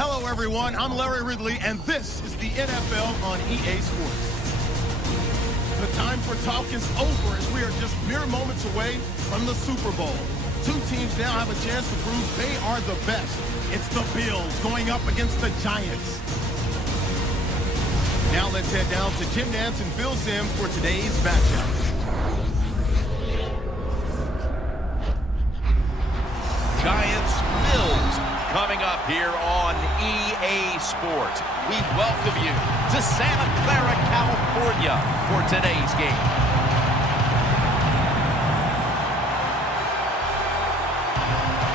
Hello, everyone. I'm Larry Ridley, and this is the NFL on EA Sports. The time for talk is over as we are just mere moments away from the Super Bowl. Two teams now have a chance to prove they are the best. It's the Bills going up against the Giants. Now let's head down to Jim Nantz and Phil Simms for today's matchup. Giants-Bills coming up here on EA Sports. We welcome you to Santa Clara, California for today's game.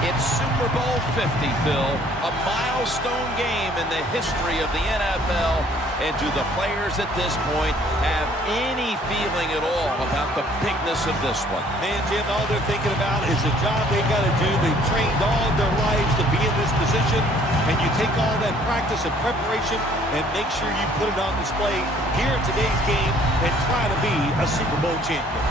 It's Super Bowl 50, Phil, a milestone game in the history of the NFL. And do the players at this point have any feeling at all about the bigness of this one? Man, Jim, all they're thinking about is the job they got to do. They've trained all their lives to be in this position, and you take all that practice and preparation and make sure you put it on display here in today's game and try to be a Super Bowl champion.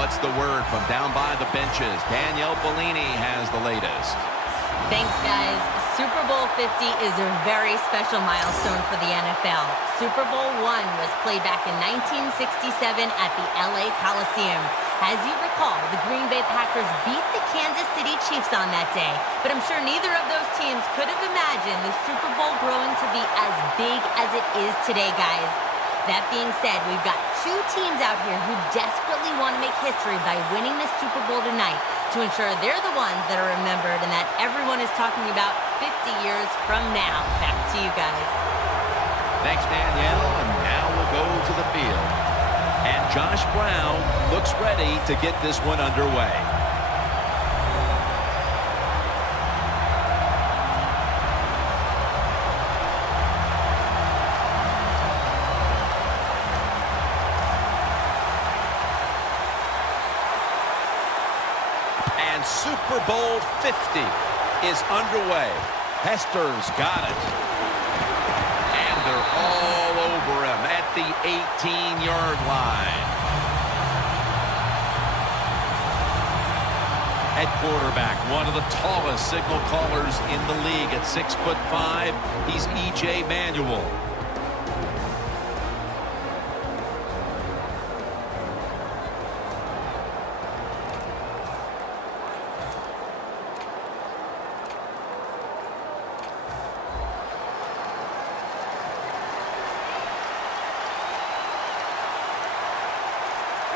What's the word from down by the benches? Danielle Bellini has the latest. Thanks, guys. Super Bowl 50 is a very special milestone for the NFL. Super Bowl I was played back in 1967 at the LA Coliseum. As you recall, the Green Bay Packers beat the Kansas City Chiefs on that day. But I'm sure neither of those teams could have imagined the Super Bowl growing to be as big as it is today, guys. That being said, we've got two teams out here who desperately want to make history by winning the Super Bowl tonight to ensure they're the ones that are remembered and that everyone is talking about 50 years from now. Back to you guys. Thanks, Danielle, and now we'll go to the field. And Josh Brown looks ready to get this one underway. Super Bowl 50 is underway. Hester's got it. And they're all over him at the 18-yard line. At quarterback, one of the tallest signal callers in the league at 6'5", he's E.J. Manuel.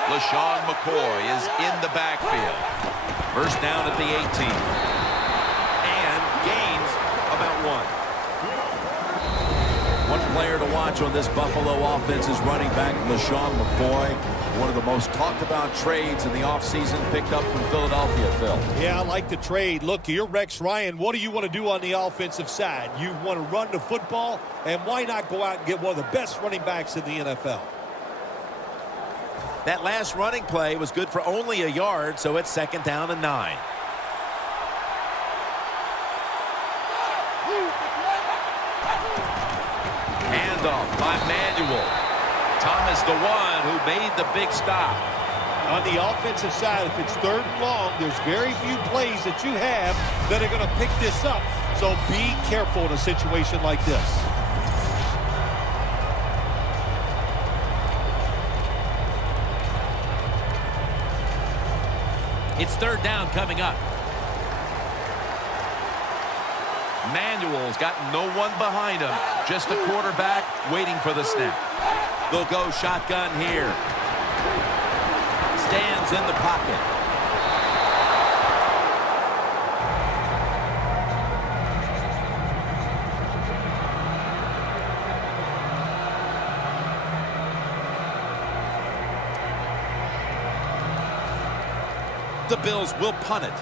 LaShawn McCoy is in the backfield. First down at the 18. And gains about one. One player to watch on this Buffalo offense is running back LaShawn McCoy. One of the most talked about trades in the offseason, picked up from Philadelphia, Phil. Yeah, I like the trade. Look, you're Rex Ryan. What do you want to do on the offensive side? You want to run the football, and why not go out and get one of the best running backs in the NFL? That last running play was good for only a yard, so it's 2nd down and 9. Handoff by Manuel. Thomas, the one who made the big stop. On the offensive side, if it's 3rd and long, there's very few plays that you have that are going to pick this up. So be careful in a situation like this. It's 3rd down coming up. Manuel's got no one behind him. Just a quarterback waiting for the snap. They'll go shotgun here. Stands in the pocket. The Bills will punt it.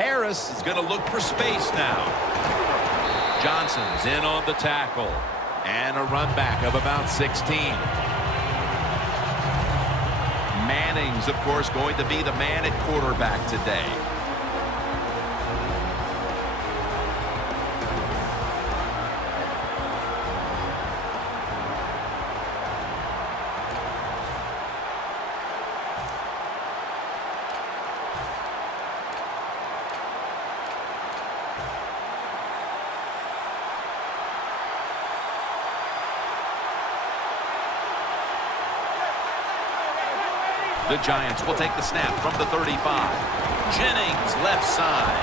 Harris is going to look for space now. Johnson's in on the tackle. And a run back of about 16. Manning's, of course, going to be the man at quarterback today. The Giants will take the snap from the 35. Jennings, left side.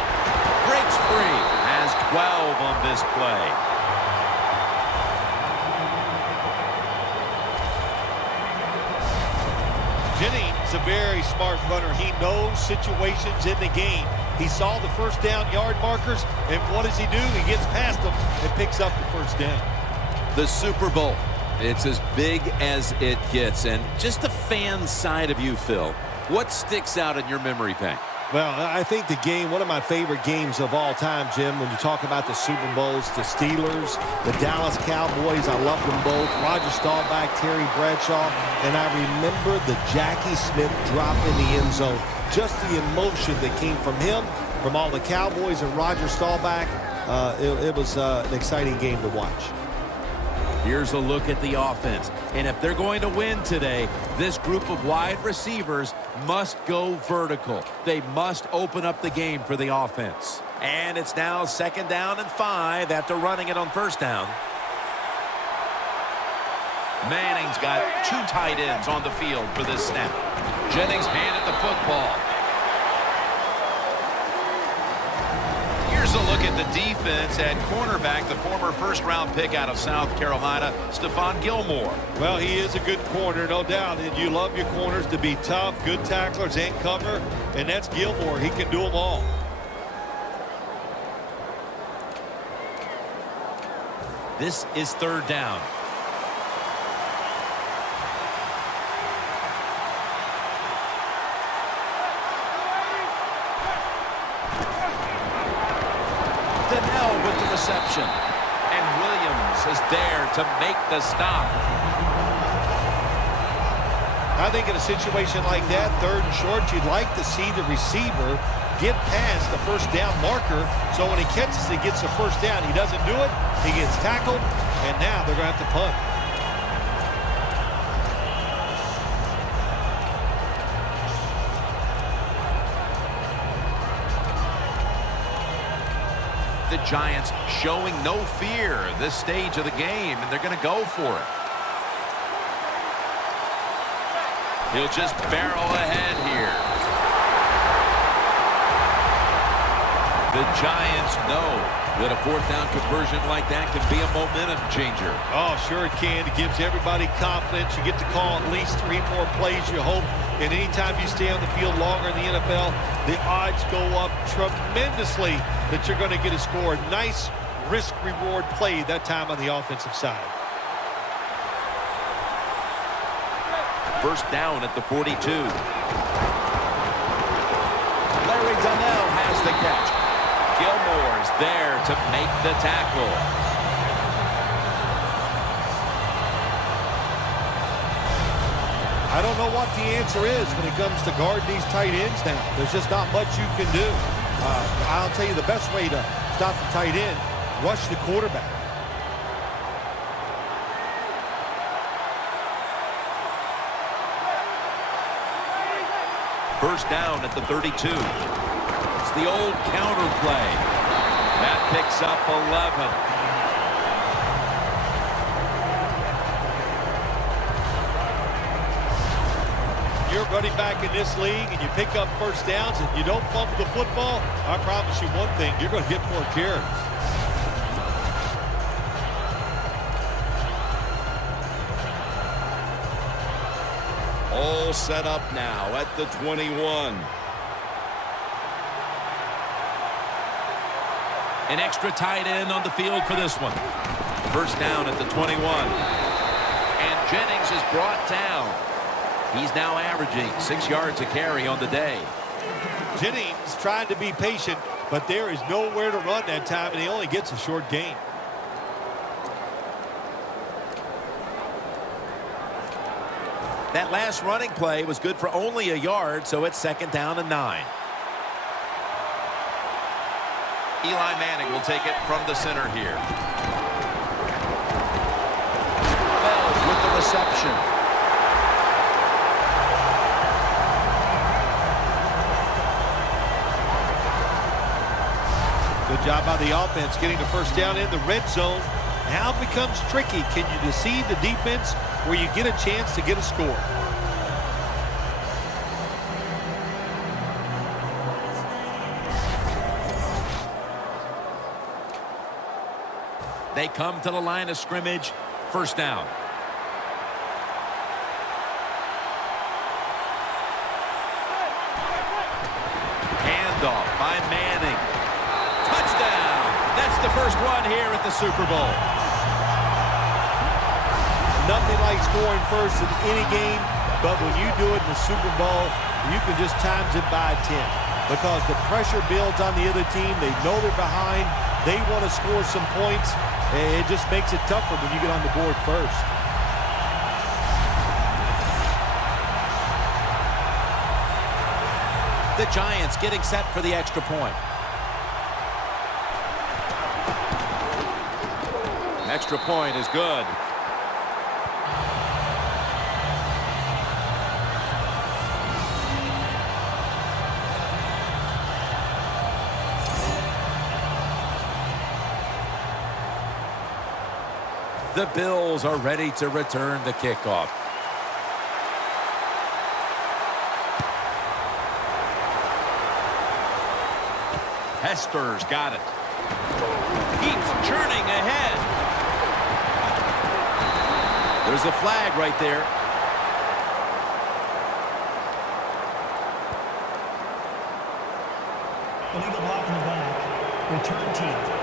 Breaks free. Has 12 on this play. Jennings, a very smart runner. He knows situations in the game. He saw the first down yard markers, and what does he do? He gets past them and picks up the first down. The Super Bowl. It's as big as it gets. And just the fan side of you, Phil, what sticks out in your memory bank? Well, I think the game, one of my favorite games of all time, Jim, when you talk about the Super Bowls, the Steelers, the Dallas Cowboys, I love them both. Roger Staubach, Terry Bradshaw, and I remember the Jackie Smith drop in the end zone. Just the emotion that came from him, from all the Cowboys and Roger Staubach. It was an exciting game to watch. Here's a look at the offense. And if they're going to win today, this group of wide receivers must go vertical. They must open up the game for the offense. And it's now 2nd down and 5 after running it on 1st down. Manning's got 2 tight ends on the field for this snap. Jennings handed the football. Here's a look at the defense at cornerback, the former first-round pick out of South Carolina, Stephon Gilmore. Well, he is a good corner, no doubt. And you love your corners to be tough, good tacklers, and cover. And that's Gilmore. He can do them all. This is 3rd down. Donnell with the reception. And Williams is there to make the stop. I think in a situation like that, 3rd and short, you'd like to see the receiver get past the first down marker. So when he catches it, gets the first down. He doesn't do it. He gets tackled. And now they're going to have to punt. The Giants showing no fear this stage of the game, and they're going to go for it. He'll just barrel ahead here. The Giants know that a 4th down conversion like that can be a momentum changer. Oh, sure it can. It gives everybody confidence. You get to call at least 3 more plays, you hope. And anytime you stay on the field longer in the NFL, the odds go up tremendously that you're going to get a score. Nice risk-reward play that time on the offensive side. 1st down at the 42. Larry Donnell has the catch. Gilmore's there to make the tackle. I don't know what the answer is when it comes to guarding these tight ends now. There's just not much you can do. I'll tell you the best way to stop the tight end, rush the quarterback. First down at the 32. It's the old counter play. That picks up 11. You're running back in this league and you pick up first downs and you don't fumble the football, I promise you one thing, you're going to get more carries. All set up now at the 21. An extra tight end on the field for this one. First down at the 21. And Jennings is brought down. He's now averaging 6 yards a carry on the day. Jennings trying to be patient, but there is nowhere to run that time, and he only gets a short gain. That last running play was good for only a yard, so it's 2nd down and 9. Eli Manning will take it from the center here. Fells with the reception. Good job by the offense getting the first down in the red zone. Now it becomes tricky. Can you deceive the defense where you get a chance to get a score? They come to the line of scrimmage. 1st down. Handoff by Manning. Touchdown. That's the first one here at the Super Bowl. Nothing like scoring first in any game, but when you do it in the Super Bowl, you can just times it by 10 because the pressure builds on the other team. They know they're behind. They want to score some points. It just makes it tougher when you get on the board first. The Giants getting set for the extra point. Extra point is good. The Bills are ready to return the kickoff. Hester's got it. Keeps churning ahead. There's a flag right there. Illegal block in the back. Return team.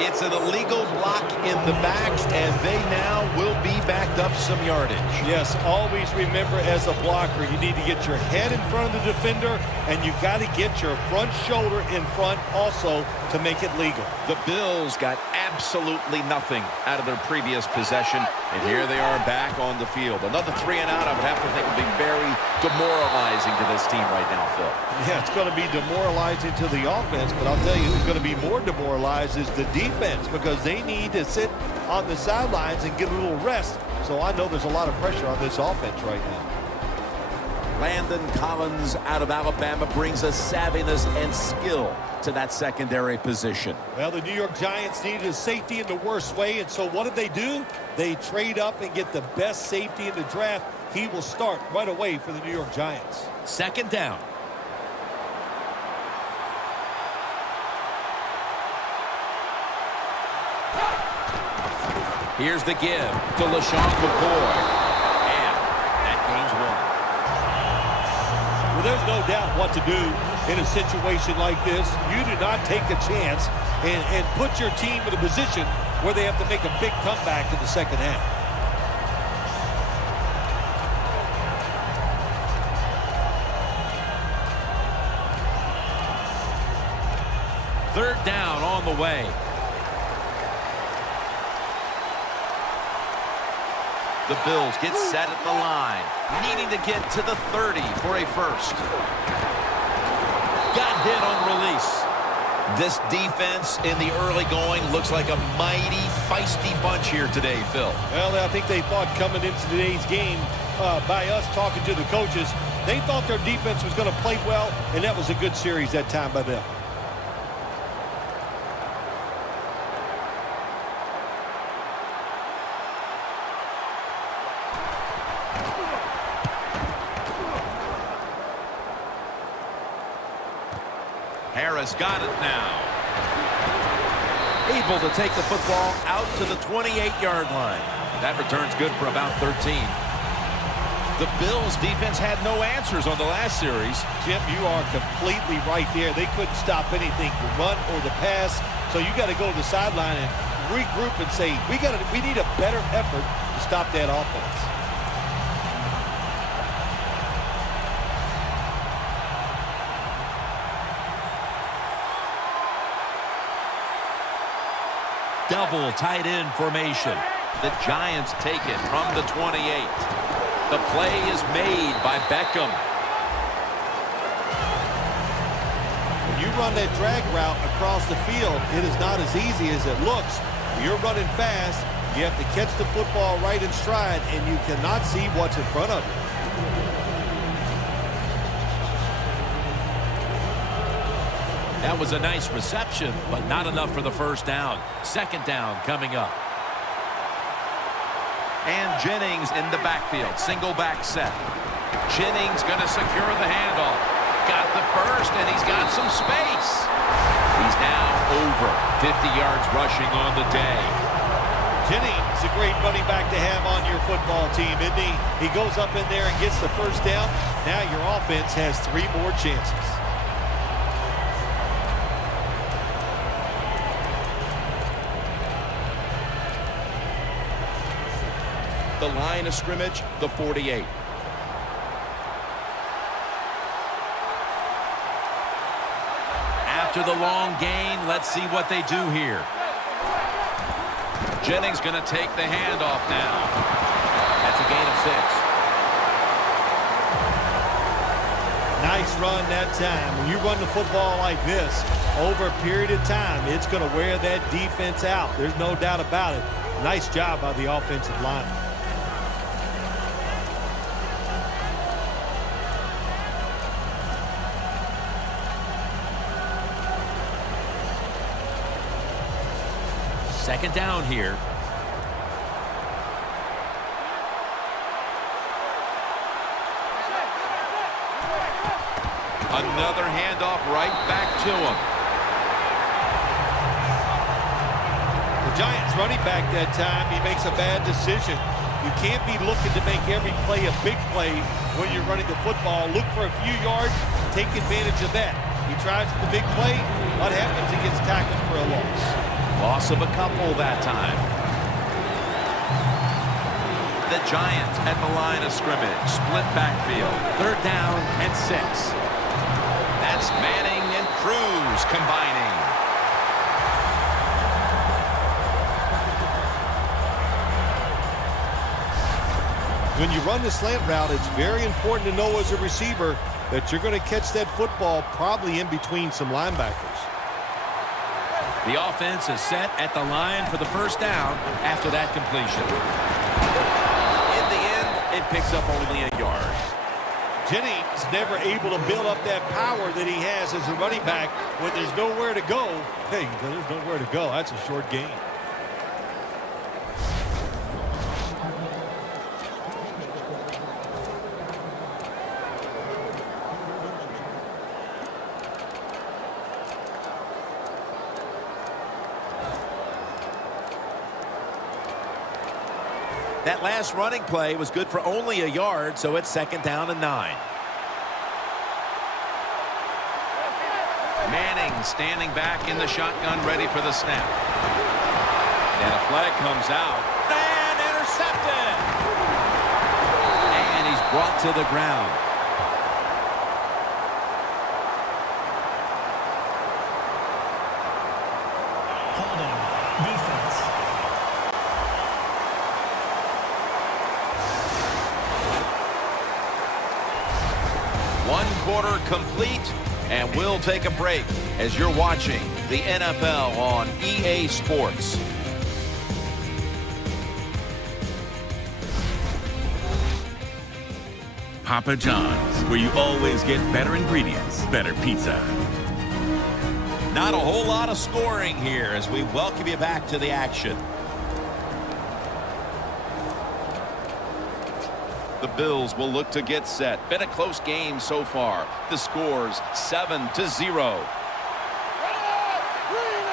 It's an illegal block in the back, and they now will be backed up some yardage. Yes, always remember as a blocker, you need to get your head in front of the defender, and you've got to get your front shoulder in front also to make it legal. The Bills got absolutely nothing out of their previous possession, and here they are back on the field. Another 3 and out, I would have to think, would be very demoralizing to this team right now, Phil. Yeah, it's going to be demoralizing to the offense, but I'll tell you who's going to be more demoralized is the defense because they need to sit on the sidelines and get a little rest. So I know there's a lot of pressure on this offense right now. Landon Collins out of Alabama brings a savviness and skill to that secondary position. Well, the New York Giants needed a safety in the worst way, and so what do? They trade up and get the best safety in the draft. He will start right away for the New York Giants. 2nd down. Here's the give to LeSean McCoy. And that game's won. Well, there's no doubt what to do in a situation like this. You do not take a chance and put your team in a position where they have to make a big comeback in the second half. Third down on the way. The Bills get set at the line, needing to get to the 30 for a first. Got hit on release. This defense in the early going looks like a mighty feisty bunch here today, Phil. Well, I think they thought coming into today's game, by us talking to the coaches, they thought their defense was going to play well, and that was a good series that time by them. Harris got it now. Able to take the football out to the 28-yard line. That return's good for about 13. The Bills defense had no answers on the last series. Jim, you are completely right there. They couldn't stop anything, the run or the pass. So you got to go to the sideline and regroup and say, we need a better effort to stop that offense. Double tight end formation. The Giants take it from the 28. The play is made by Beckham. When you run that drag route across the field, it is not as easy as it looks. When you're running fast, you have to catch the football right in stride, and you cannot see what's in front of you. That was a nice reception, but not enough for the first down. Second down coming up. And Jennings in the backfield. Single back set. Jennings going to secure the handoff. Got the first, and he's got some space. He's now over 50 yards rushing on the day. Jennings is a great running back to have on your football team, isn't he? He goes up in there and gets the first down. Now your offense has 3 more chances. The line of scrimmage, the 48. After the long gain, let's see what they do here. Jennings going to take the handoff now. That's a gain of 6. Nice run that time. When you run the football like this, over a period of time, it's going to wear that defense out. There's no doubt about it. Nice job by the offensive line. Second down here. Another handoff right back to him. The Giants running back that time, he makes a bad decision. You can't be looking to make every play a big play when you're running the football. Look for a few yards, take advantage of that. He tries for the big play. What happens? He gets tackled for a loss. Loss of a couple that time. The Giants at the line of scrimmage. Split backfield. Third down and 6. That's Manning and Cruz combining. When you run the slant route, it's very important to know as a receiver that you're going to catch that football probably in between some linebackers. The offense is set at the line for the first down after that completion. In the end, it picks up only a yard. Jennings never able to build up that power that he has as a running back when there's nowhere to go. Hey, there's nowhere to go. That's a short gain. That last running play was good for only a yard, so it's second down and 9. Manning standing back in the shotgun, ready for the snap. And a flag comes out. And intercepted! And he's brought to the ground. Holding. Defense. One quarter complete, and we'll take a break as you're watching the NFL on EA Sports. Papa John's, where you always get better ingredients, better pizza. Not a whole lot of scoring here as we welcome you back to the action. The Bills will look to get set. Been a close game so far. The score's 7-0.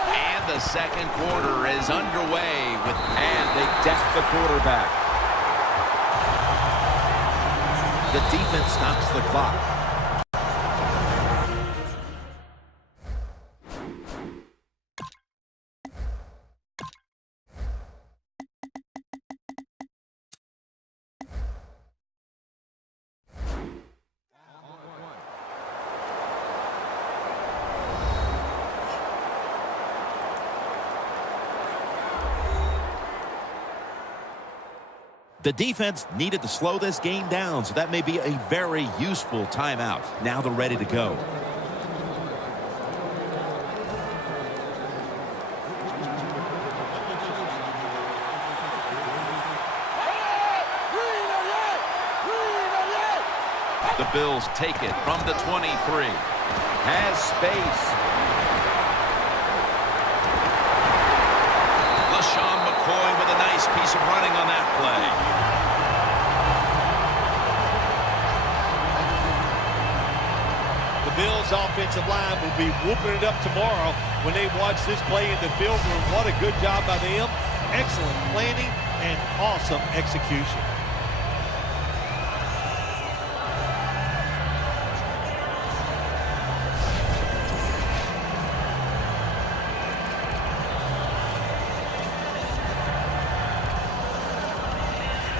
And the second quarter is underway and they deck the quarterback. The defense stops the clock. The defense needed to slow this game down, so that may be a very useful timeout. Now they're ready to go. The Bills take it from the 23. Has space. LaShawn McCoy with a nice piece of running on that play. The Bills' offensive line will be whooping it up tomorrow when they watch this play in the field room. What a good job by them. Excellent planning and awesome execution.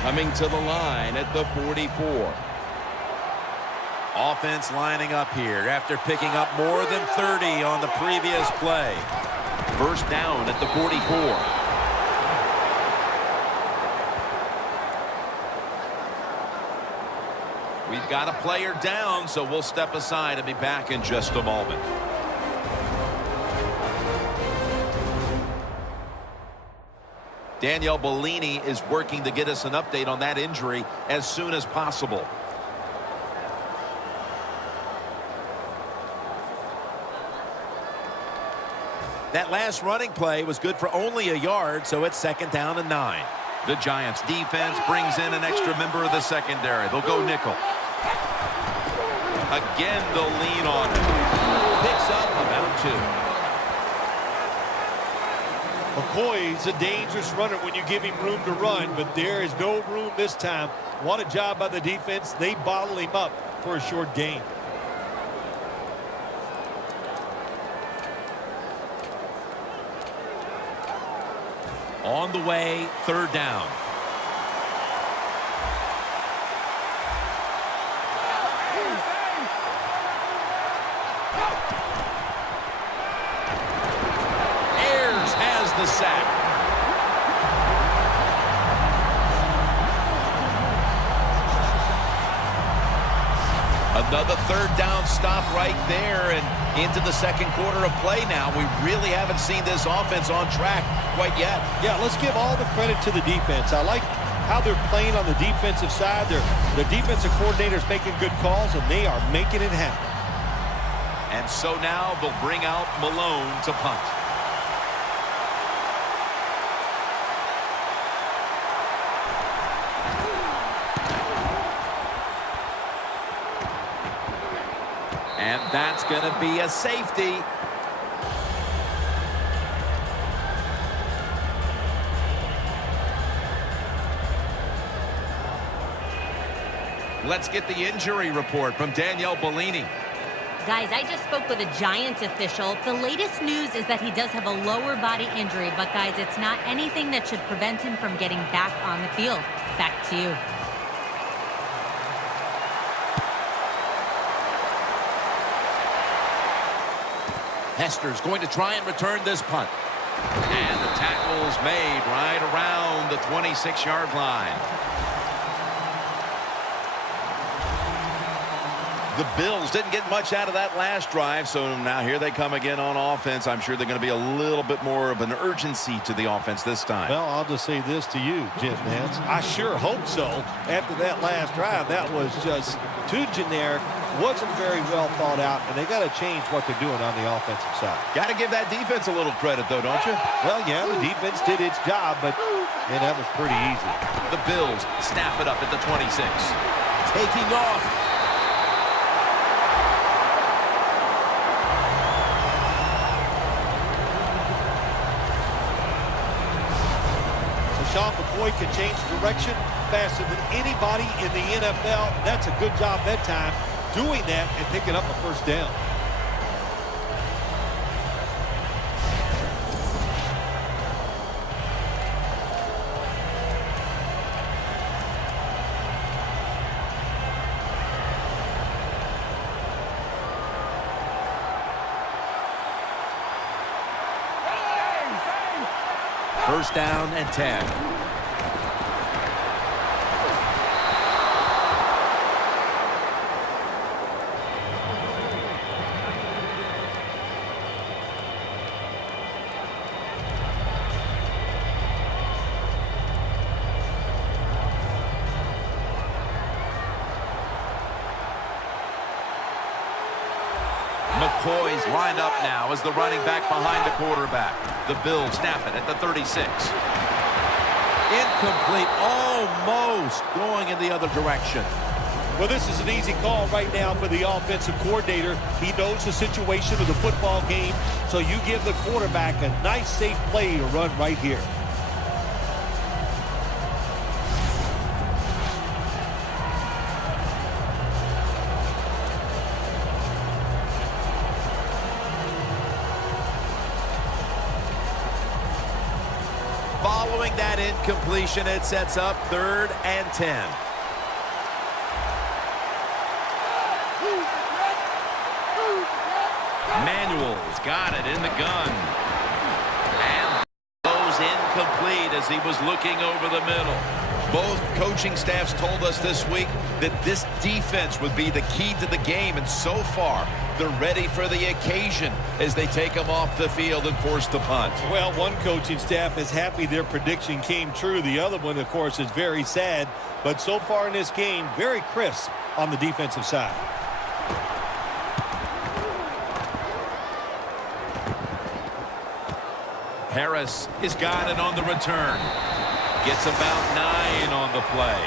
Coming to the line at the 44. Offense lining up here after picking up more than 30 on the previous play. First down at the 44. We've got a player down, so we'll step aside and be back in just a moment. Danielle Bellini is working to get us an update on that injury as soon as possible. That last running play was good for only a yard, so it's 2nd down and 9. The Giants defense brings in an extra member of the secondary. They'll go nickel. Again, they'll lean on it. Picks up about 2. McCoy's a dangerous runner when you give him room to run, but there is no room this time. What a job by the defense. They bottle him up for a short gain. On the way, 3rd down. The sack. Another 3rd down stop right there, and into the 2nd quarter of play now. We really haven't seen this offense on track quite yet. Yeah, let's give all the credit to the defense. I like how they're playing on the defensive side. The defensive coordinator's making good calls, and they are making it happen. And so now they'll bring out Malone to punt. And that's going to be a safety. Let's get the injury report from Danielle Bellini. Guys, I just spoke with a Giants official. The latest news is that he does have a lower body injury, but guys, it's not anything that should prevent him from getting back on the field. Back to you. Hester's going to try and return this punt. And the tackle's made right around the 26-yard line. The Bills didn't get much out of that last drive, so now here they come again on offense. I'm sure they're going to be a little bit more of an urgency to the offense this time. Well, I'll just say this to you, Jim Nance. I sure hope so. After that last drive, that was just too generic, wasn't very well thought out, and they got to change what they're doing on the offensive side. Got to give that defense a little credit, though, don't you? Well, yeah, the defense did its job, but that was pretty easy. The Bills snap it up at the 26. Taking off. Sean McCoy can change direction faster than anybody in the NFL. That's a good job that time, doing that and picking up a 1st down. First down and 10. McCoy's lined up now as the running back behind the quarterback. The Bills snap it at the 36. Incomplete, almost going in the other direction. Well, this is an easy call right now for the offensive coordinator. He knows the situation of the football game, so you give the quarterback a nice, safe play to run right here. Following that incompletion, it sets up 3rd and 10. Manuel's got it in the gun. And goes incomplete as he was looking over the middle. Both coaching staffs told us this week that this defense would be the key to the game, and so far they're ready for the occasion as they take them off the field and force the punt. Well, one coaching staff is happy their prediction came true. The other one, of course, is very sad. But so far in this game, very crisp on the defensive side. Harris has got it on the return. Gets about 9 on the play.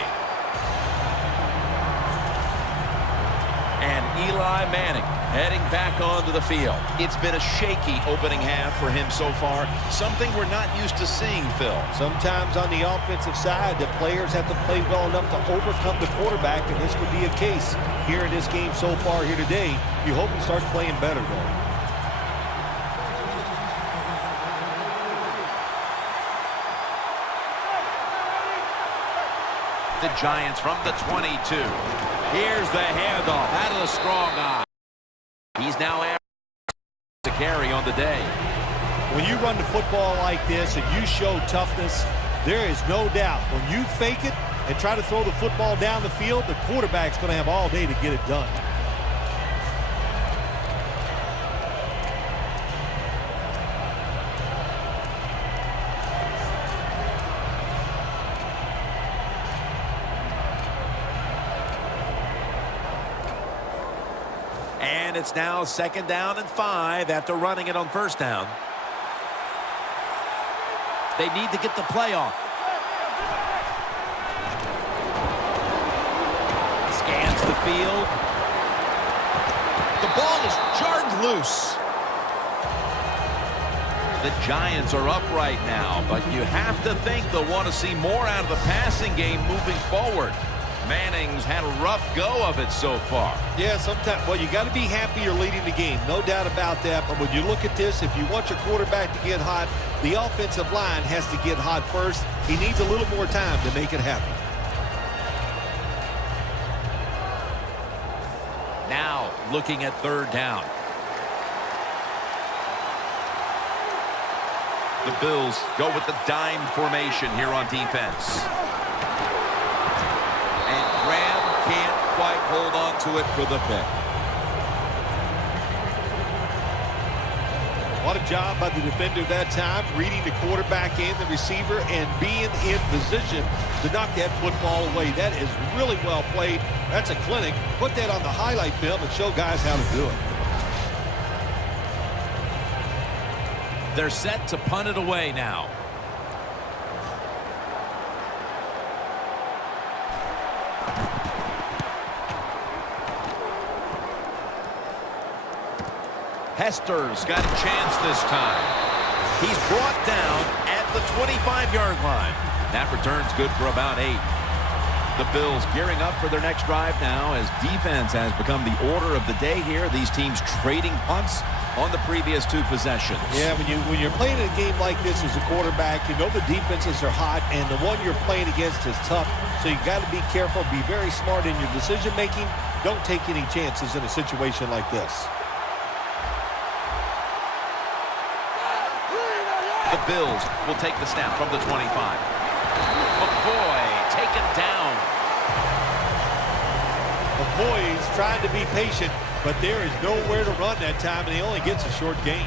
And Eli Manning heading back onto the field. It's been a shaky opening half for him so far. Something we're not used to seeing, Phil. Sometimes on the offensive side, the players have to play well enough to overcome the quarterback, and this would be a case here in this game so far here today. You hope he starts playing better, though. The Giants from the 22. Here's the handoff out of the strong eye. He's now averaging to carry on the day. When you run the football like this and you show toughness, there is no doubt when you fake it and try to throw the football down the field, the quarterback's going to have all day to get it done. And it's now 2nd down and 5 after running it on 1st down. They need to get the play off. Scans the field. The ball is jarred loose. The Giants are up right now, but you have to think they'll want to see more out of the passing game moving forward. Manning's had a rough go of it so far. Yeah, sometimes, well, you got to be happy you're leading the game. No doubt about that. But when you look at this, if you want your quarterback to get hot, the offensive line has to get hot first. He needs a little more time to make it happen. Now looking at 3rd down. The Bills go with the dime formation here on defense. Can't quite hold on to it for the pick. What a job by the defender that time, reading the quarterback and the receiver and being in position to knock that football away. That is really well played. That's a clinic. Put that on the highlight film and show guys how to do it. They're set to punt it away now. Hester's got a chance this time. He's brought down at the 25-yard line. That return's good for about 8. The Bills gearing up for their next drive now as defense has become the order of the day here. These teams trading punts on the previous 2 possessions. Yeah, when you're playing a game like this as a quarterback, you know the defenses are hot, and the one you're playing against is tough. So you got to be careful, be very smart in your decision-making. Don't take any chances in a situation like this. The Bills will take the snap from the 25. McCoy taken down. McCoy's trying to be patient, but there is nowhere to run that time, and he only gets a short gain.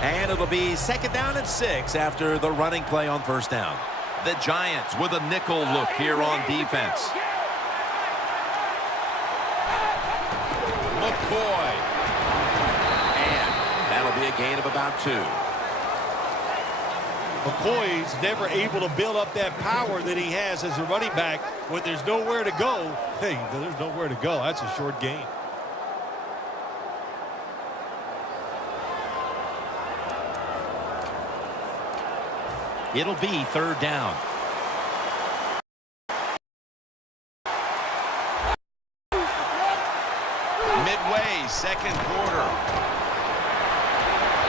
And it'll be 2nd down and 6 after the running play on 1st down. The Giants with a nickel look here on defense. McCoy. And that'll be a gain of about 2. McCoy's never able to build up that power that he has as a running back when there's nowhere to go. Hey, there's nowhere to go. That's a short gain. It'll be 3rd down. Midway, 2nd quarter.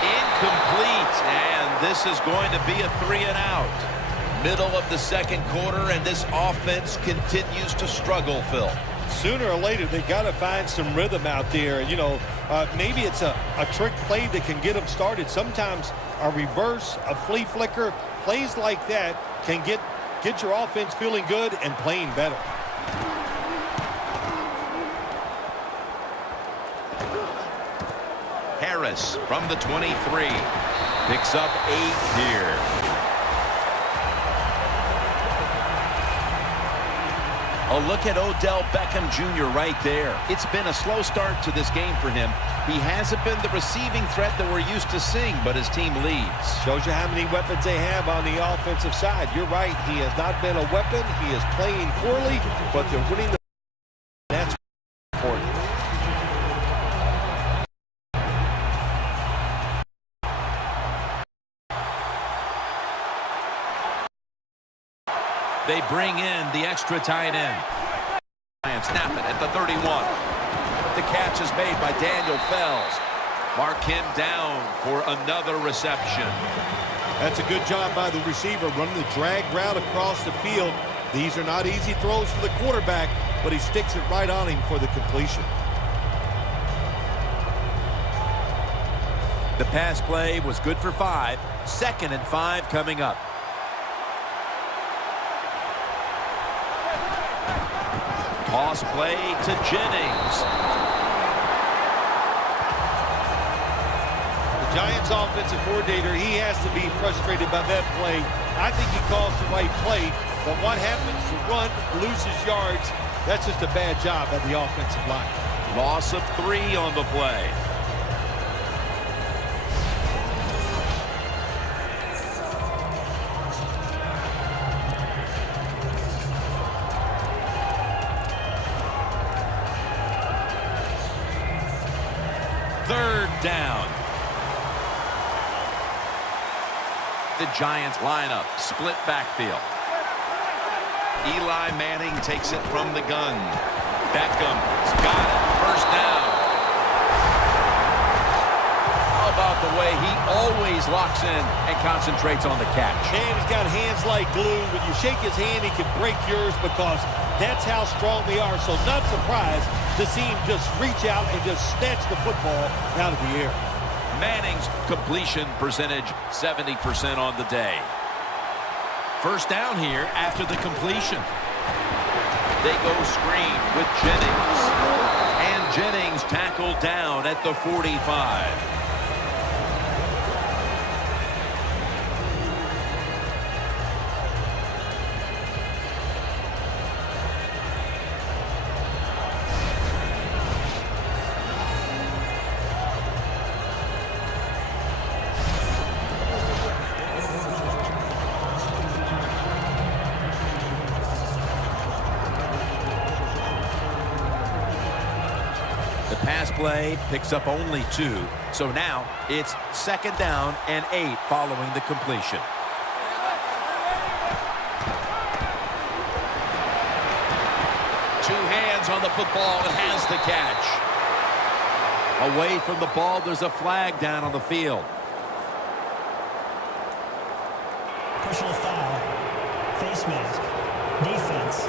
Incomplete, and this is going to be a 3-and-out. Middle of the 2nd quarter, and this offense continues to struggle, Phil. Sooner or later, they got to find some rhythm out there. You know, maybe it's a trick play that can get them started. Sometimes a reverse, a flea flicker, plays like that can get your offense feeling good and playing better. Harris from the 23 picks up 8 here. A look at Odell Beckham Jr. right there. It's been a slow start to this game for him. He hasn't been the receiving threat that we're used to seeing, but his team leads. Shows you how many weapons they have on the offensive side. You're right. He has not been a weapon. He is playing poorly, but they're winning the. That's important. They bring in the extra tight end. And snap it at the 31. The catch is made by Daniel Fells. Mark him down for another reception. That's a good job by the receiver running the drag route across the field. These are not easy throws for the quarterback, but he sticks it right on him for the completion. The pass play was good for 5. 2nd and 5 coming up. Toss play to Jennings. The Giants offensive coordinator, he has to be frustrated by that play. I think he calls the right play, but what happens? The run loses yards. That's just a bad job by the offensive line. Loss of 3 on the play. Down. The Giants lineup, split backfield. Eli Manning takes it from the gun. Beckham's got it. 1st down. How about the way he always locks in and concentrates on the catch? Man, he's got hands like glue. When you shake his hand, he can break yours because that's how strong they are. So not surprised to see him just reach out and just snatch the football out of the air. Manning's completion percentage 70% on the day. 1st down here after the completion. They go screen with Jennings. And Jennings tackled down at the 45. Pass play picks up only 2. So now it's 2nd down and 8 following the completion. Two hands on the football and has the catch. Away from the ball, there's a flag down on the field. Personal foul. Face mask. Defense.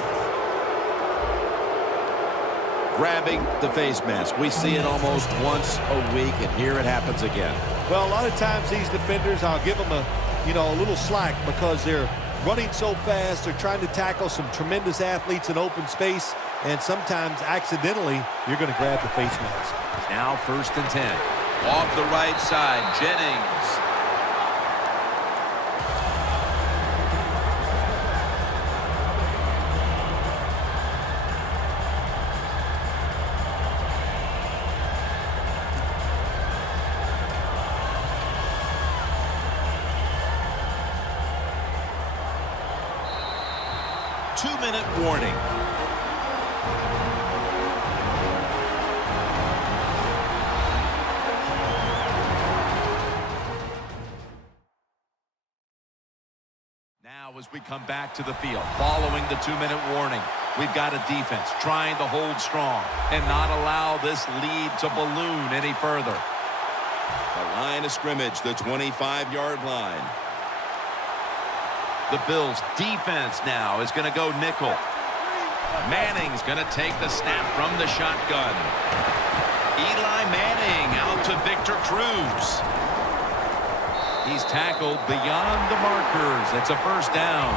Grabbing the face mask. We see it almost once a week, and here it happens again. Well, a lot of times these defenders, I'll give them a little slack because they're running so fast. They're trying to tackle some tremendous athletes in open space, and sometimes accidentally you're going to grab the face mask. Now 1st and 10. Off the right side, Jennings. 2-minute warning. Now as we come back to the field, following the 2-minute warning, we've got a defense trying to hold strong and not allow this lead to balloon any further. The line of scrimmage, the 25-yard line. The Bills defense now is going to go nickel. Manning's going to take the snap from the shotgun. Eli Manning out to Victor Cruz. He's tackled beyond the markers. It's a first down.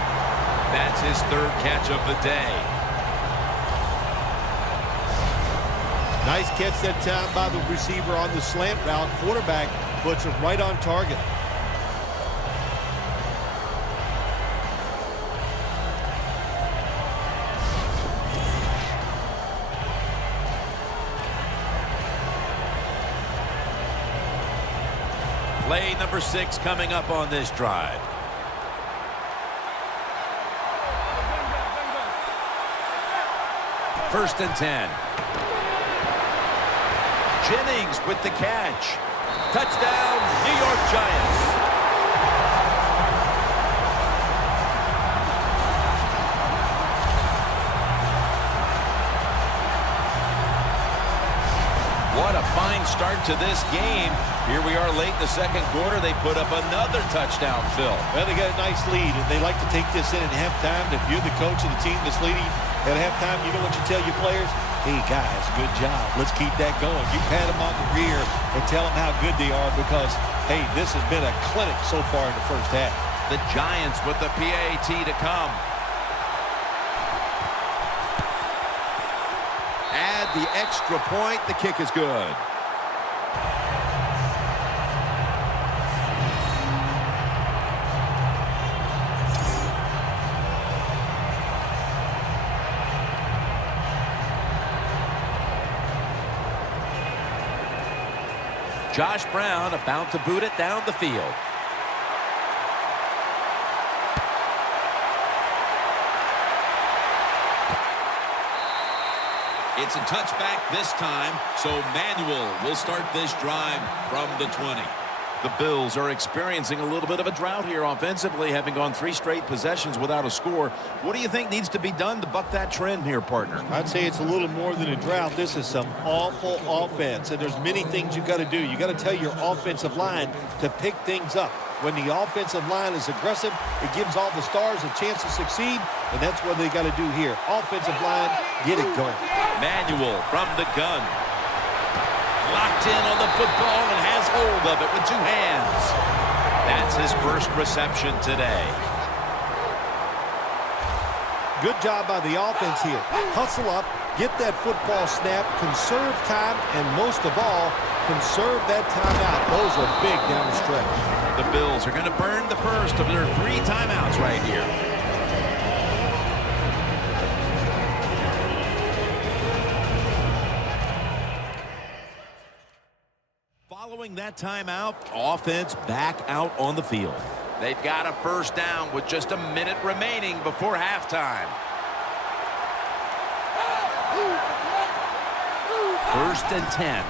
That's his third catch of the day. Nice catch that time by the receiver on the slant route. Quarterback puts it right on target. Play number 6 coming up on this drive. First and 10. Jennings with the catch. Touchdown, New York Giants. What a fine start to this game. Here we are late in the second quarter. They put up another touchdown, Phil. Well, they got a nice lead, and they like to take this in at halftime. If you're the coach of the team that's leading at halftime, you know what you tell your players? Hey, guys, good job. Let's keep that going. You pat them on the rear and tell them how good they are because, hey, this has been a clinic so far in the first half. The Giants with the PAT to come. Add the extra point. The kick is good. Josh Brown about to boot it down the field. It's a touchback this time, so Manuel will start this drive from the 20. The Bills are experiencing a little bit of a drought here offensively, having gone 3 straight possessions without a score. What do you think needs to be done to buck that trend here, partner? I'd say it's a little more than a drought. This is some awful offense, and there's many things you got to do. You got to tell your offensive line to pick things up. When the offensive line is aggressive, it gives all the stars a chance to succeed, and that's what they got to do here. Offensive line, get it going. Manuel from the gun. Locked in on the football and has hold of it with 2 hands. That's his first reception today. Good job by the offense here. Hustle up, get that football snap, conserve time, and most of all, conserve that timeout. Those are big down the stretch. The Bills are going to burn the first of their 3 timeouts right here. Following that timeout, offense back out on the field. They've got a first down with just a minute remaining before halftime. First and 10.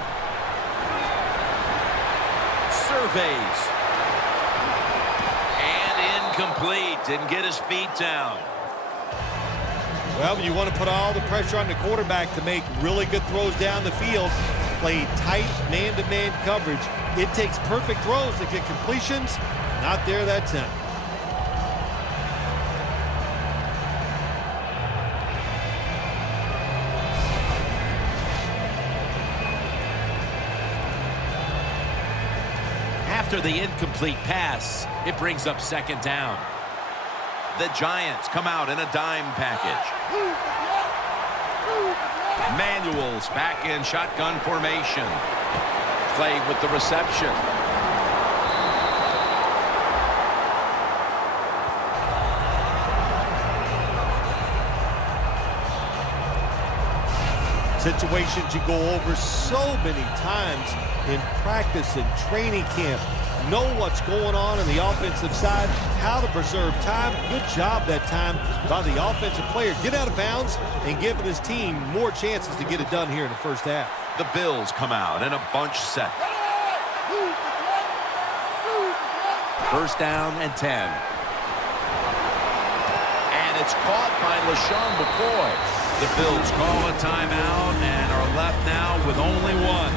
Surveys. And incomplete. Didn't get his feet down. Well, you want to put all the pressure on the quarterback to make really good throws down the field. Play tight man-to-man coverage. It takes perfect throws to get completions. Not there that time. After the incomplete pass, it brings up second down. The Giants come out in a dime package. Manuel's back in shotgun formation. Clay with the reception. Situations you go over so many times in practice and training camp. know what's going on the offensive side, how to preserve time. Good job that time by the offensive player. Get out of bounds and giving his team more chances to get it done here in the first half. The Bills come out in a bunch set. First down and 10. And it's caught by LeSean McCoy. The Bills call a timeout and are left now with only one.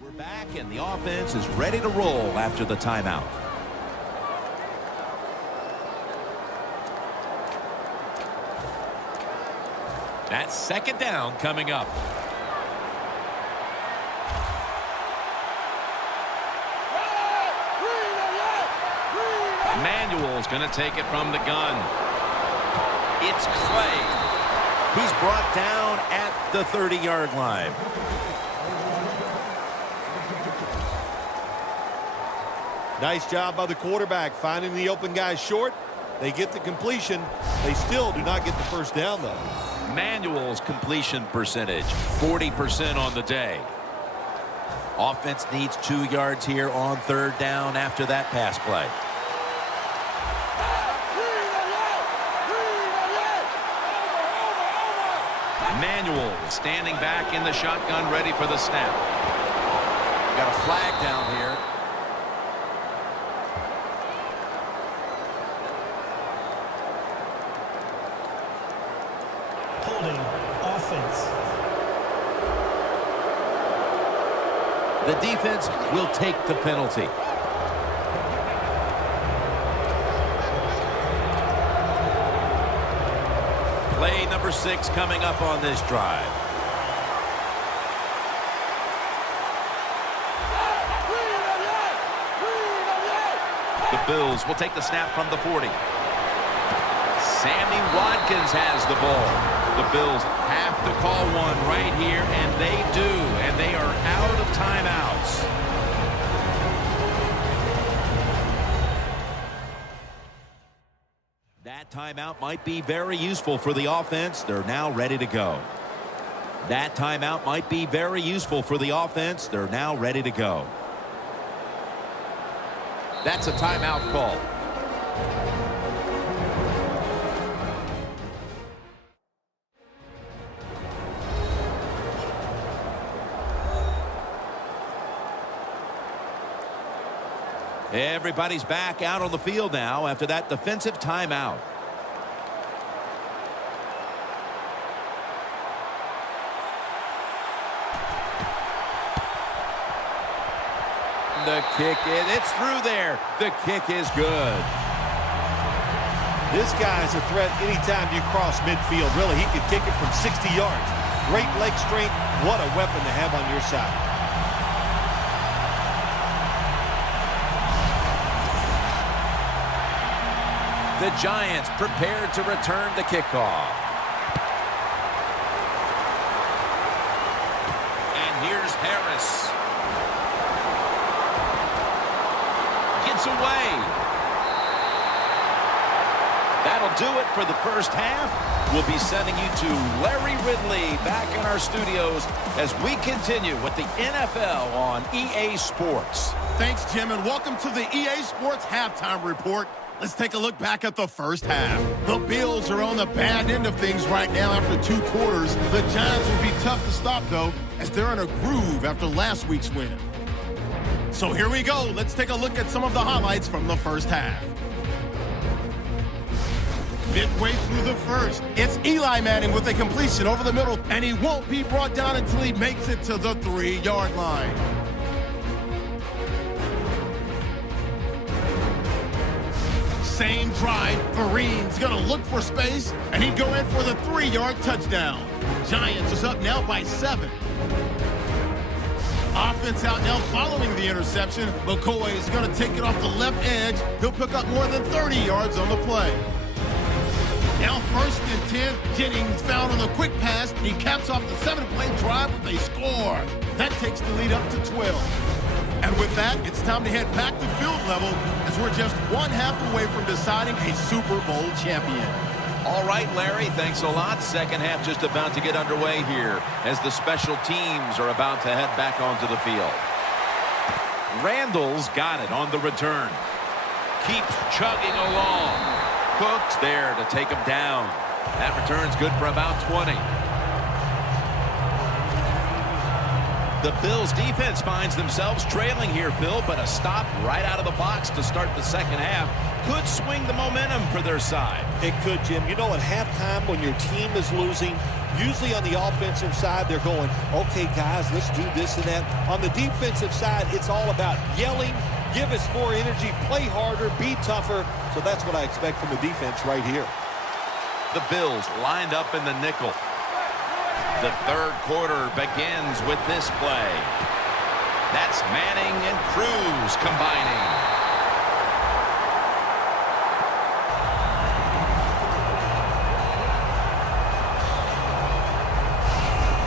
We're back and the offense is ready to roll after the timeout. That's second down coming up. Manuel's going to take it from the gun. It's Clay. He's brought down at the 30-yard line. Nice job by the quarterback finding the open guy short. They get the completion. They still do not get the first down, though. Manuel's completion percentage, 40% on the day. Offense needs 2 yards here on third down after that pass play. Manuel standing back in the shotgun, ready for the snap. Got a flag down here. Holding offense. The defense will take the penalty. Play number 6 coming up on this drive. The Bills will take the snap from the 40. Sammy Watkins has the ball. The Bills have to call one right here, and they do, and they are out of timeouts. That timeout might be very useful for the offense. They're now ready to go. That timeout might be very useful for the offense. They're now ready to go. That's a timeout call. Everybody's back out on the field now after that defensive timeout. The kick it's through there. The kick is good. This guy is a threat anytime you cross midfield. Really, he can kick it from 60 yards. Great leg strength. What a weapon to have on your side. The Giants prepared to return the kickoff. And here's Harris. Gets away. That'll do it for the first half. We'll be sending you to Larry Ridley back in our studios as we continue with the NFL on EA Sports. Thanks, Jim, and welcome to the EA Sports Halftime Report. Let's take a look back at the first half. The Bills are on the bad end of things right now after 2 quarters. The Giants will be tough to stop, though, as they're in a groove after last week's win. So here we go. Let's take a look at some of the highlights from the first half. Midway through the first, it's Eli Manning with a completion over the middle, and he won't be brought down until he makes it to the 3-yard line. Same drive, Vereen's gonna look for space, and he'd go in for the 3-yard touchdown. Giants is up now by 7. Offense out now following the interception. McCoy is gonna take it off the left edge. He'll pick up more than 30 yards on the play. Now 1st and 10, Jennings found on the quick pass. He caps off the 7-play drive with a score. That takes the lead up to 12. And with that, it's time to head back to field level as we're just 1 half away from deciding a Super Bowl champion. All right, Larry, thanks a lot. Second half just about to get underway here as the special teams are about to head back onto the field. Randall's got it on the return. Keeps chugging along. Cook's there to take him down. That return's good for about 20. The Bills defense finds themselves trailing here, Phil, but a stop right out of the box to start the second half could swing the momentum for their side. It could, Jim. You know, at halftime when your team is losing, usually on the offensive side, they're going, okay, guys, let's do this and that. On the defensive side, it's all about yelling, give us more energy, play harder, be tougher. So that's what I expect from the defense right here. The Bills lined up in the nickel. The third quarter begins with this play. That's Manning and Cruz combining.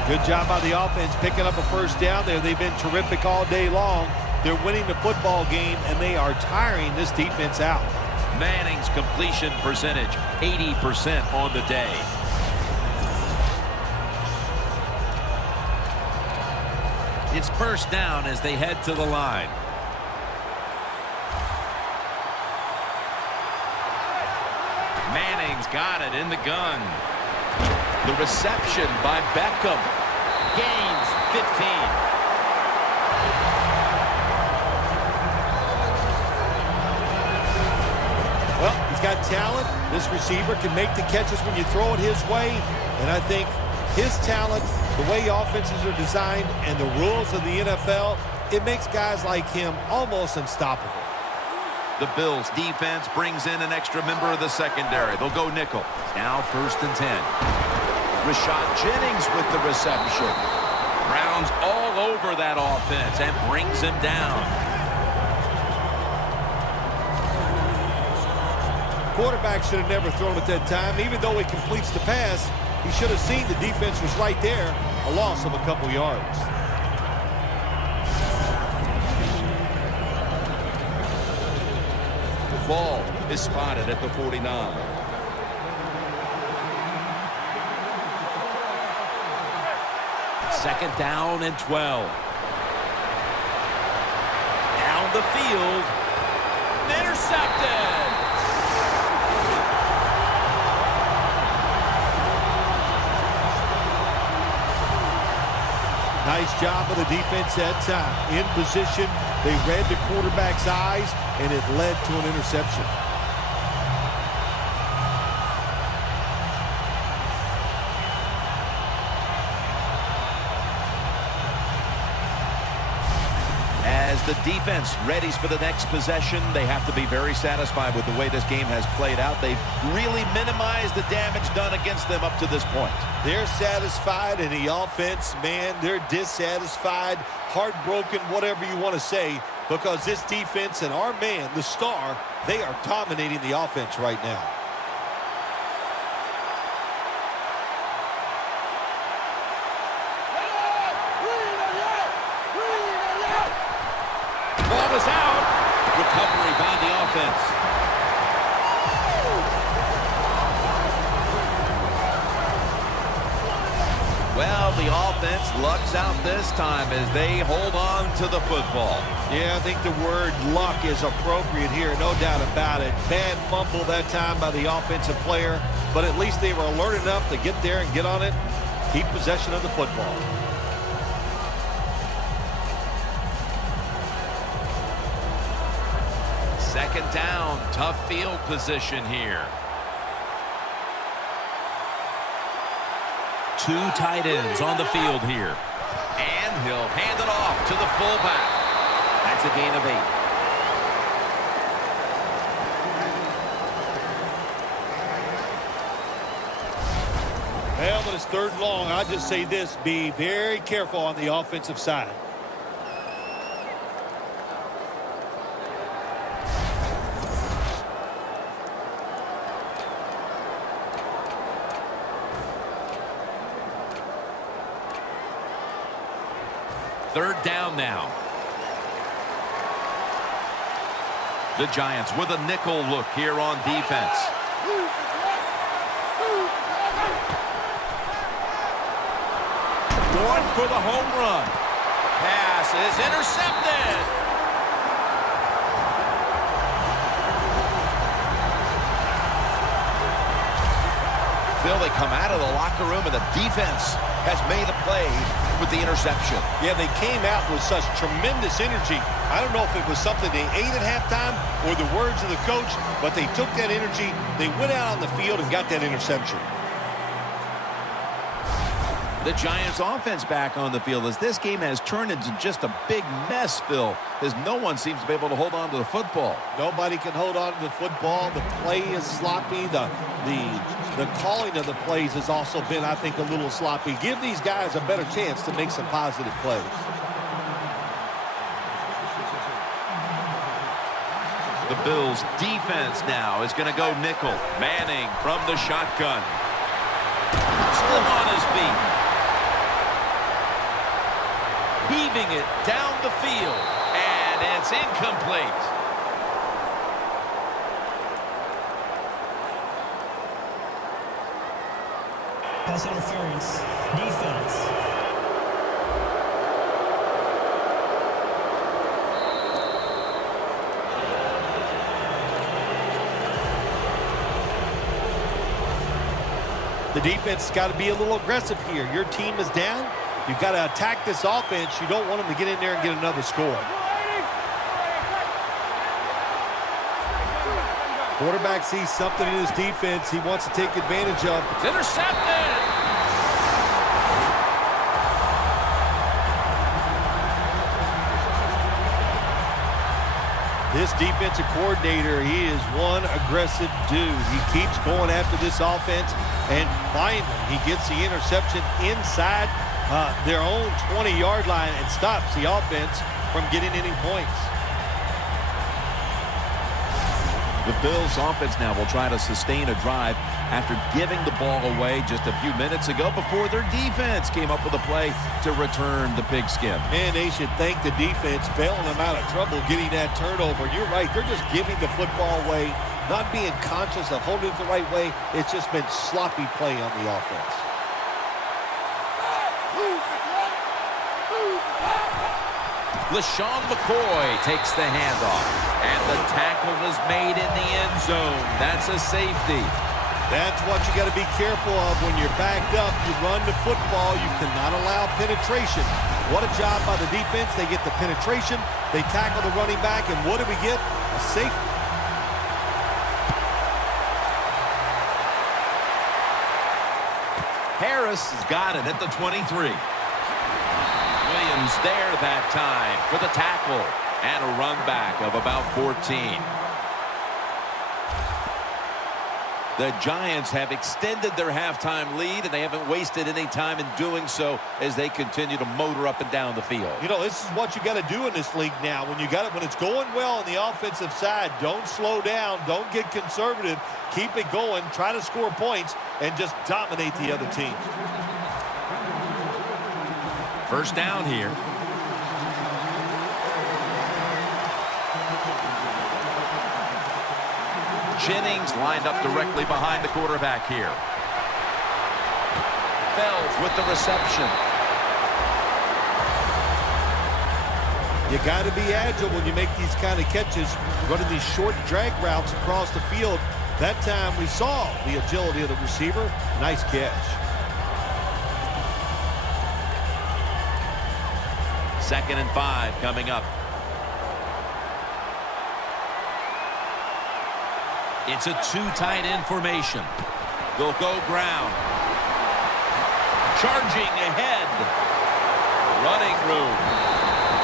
Good job by the offense picking up a first down there. They've been terrific all day long. They're winning the football game, and they are tiring this defense out. Manning's completion percentage, 80% on the day. It's first down as they head to the line. Manning's got it in the gun. The reception by Beckham. Gains 15. Well, he's got talent. This receiver can make the catches when you throw it his way. And I think his talent, the way offenses are designed, and the rules of the NFL, it makes guys like him almost unstoppable. The Bills defense brings in an extra member of the secondary. They'll go nickel. Now 1st and 10. Rashad Jennings with the reception. Browns all over that offense and brings him down. Quarterback should have never thrown at that time. Even though he completes the pass, he should have seen the defense was right there. A loss of a couple yards. The ball is spotted at the 49. Second down and 12. Down the field. Intercepted. Nice job of the defense that time. In position, they read the quarterback's eyes, and it led to an interception. As the defense readies for the next possession, they have to be very satisfied with the way this game has played out. They've really minimized the damage done against them up to this point. They're satisfied, and the offense, man, they're dissatisfied, heartbroken, whatever you want to say, because this defense and our man, the star, they are dominating the offense right now. Ball is out. Recovery by the offense. Well, the offense lucks out this time as they hold on to the football. Yeah, I think the word luck is appropriate here, no doubt about it. Bad fumble that time by the offensive player, but at least they were alert enough to get there and get on it, keep possession of the football. Second down, tough field position here. Two tight ends on the field here. And he'll hand it off to the fullback. That's a gain of 8. Well, but it's 3rd and long. I'll just say this, be very careful on the offensive side. Third down now. The Giants with a nickel look here on defense. Going for the home run. Pass is intercepted. Phil, they come out of the locker room and the defense has made a play with the interception. Yeah, they came out with such tremendous energy. I don't know if it was something they ate at halftime or the words of the coach, but they took that energy, they went out on the field and got that interception. The Giants offense back on the field as this game has turned into just a big mess, Phil, as no one seems to be able to hold on to the football. Nobody can hold on to the football. The play is sloppy. The calling of the plays has also been, I think, a little sloppy. Give these guys a better chance to make some positive plays. The Bills defense now is going to go nickel. Manning from the shotgun. Still on his feet. Heaving it down the field. And it's incomplete. Pass interference. Defense. The defense has got to be a little aggressive here. Your team is down. You've got to attack this offense. You don't want them to get in there and get another score. Quarterback sees something in his defense he wants to take advantage of. It's intercepted. This defensive coordinator, he is one aggressive dude. He keeps going after this offense, and finally he gets the interception inside their own 20-yard line and stops the offense from getting any points. The Bills offense now will try to sustain a drive after giving the ball away just a few minutes ago before their defense came up with a play to return the pigskin. Man, they should thank the defense bailing them out of trouble getting that turnover. You're right. They're just giving the football away, not being conscious of holding it the right way. It's just been sloppy play on the offense. LeSean McCoy takes the handoff, and the tackle is made in the end zone. That's a safety. That's what you got to be careful of when you're backed up. You run the football. You cannot allow penetration. What a job by the defense. They get the penetration. They tackle the running back, and what do we get? A safety. Harris has got it at the 23. Williams there that time for the tackle and a run back of about 14. The Giants have extended their halftime lead, and they haven't wasted any time in doing so as they continue to motor up and down the field. You know, this is what you got to do in this league now. When it's going well on the offensive side, don't slow down, don't get conservative, keep it going, try to score points, and just dominate the other team. First down here. Jennings lined up directly behind the quarterback here. Fells with the reception. You got to be agile when you make these kind of catches, running these short drag routes across the field. That time we saw the agility of the receiver. Nice catch. Second and 5 coming up. It's a two tight end formation. They'll go ground. Charging ahead. Running room.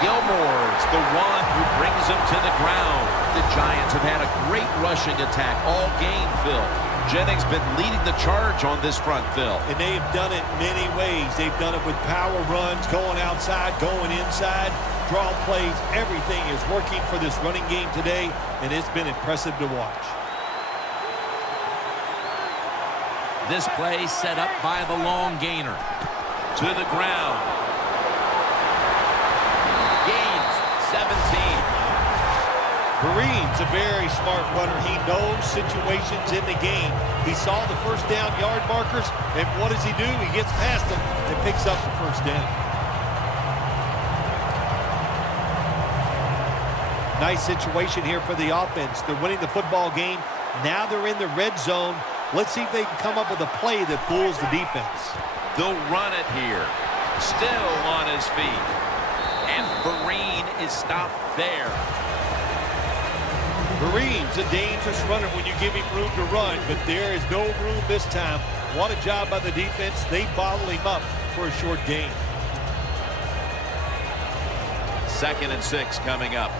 Gilmore's the one who brings him to the ground. The Giants have had a great rushing attack all game, Phil. Jennings been leading the charge on this front, Phil. And they've done it many ways. They've done it with power runs, going outside, going inside, draw plays. Everything is working for this running game today, and it's been impressive to watch. This play set up by the long gainer. To the ground. Gains 17. Vereen's a very smart runner. He knows situations in the game. He saw the first down yard markers, and what does he do? He gets past them and picks up the first down. Nice situation here for the offense. They're winning the football game. Now they're in the red zone. Let's see if they can come up with a play that fools the defense. They'll run it here. Still on his feet. And Vereen is stopped there. Vereen's a dangerous runner when you give him room to run, but there is no room this time. What a job by the defense. They bottle him up for a short gain. 2nd and 6 coming up.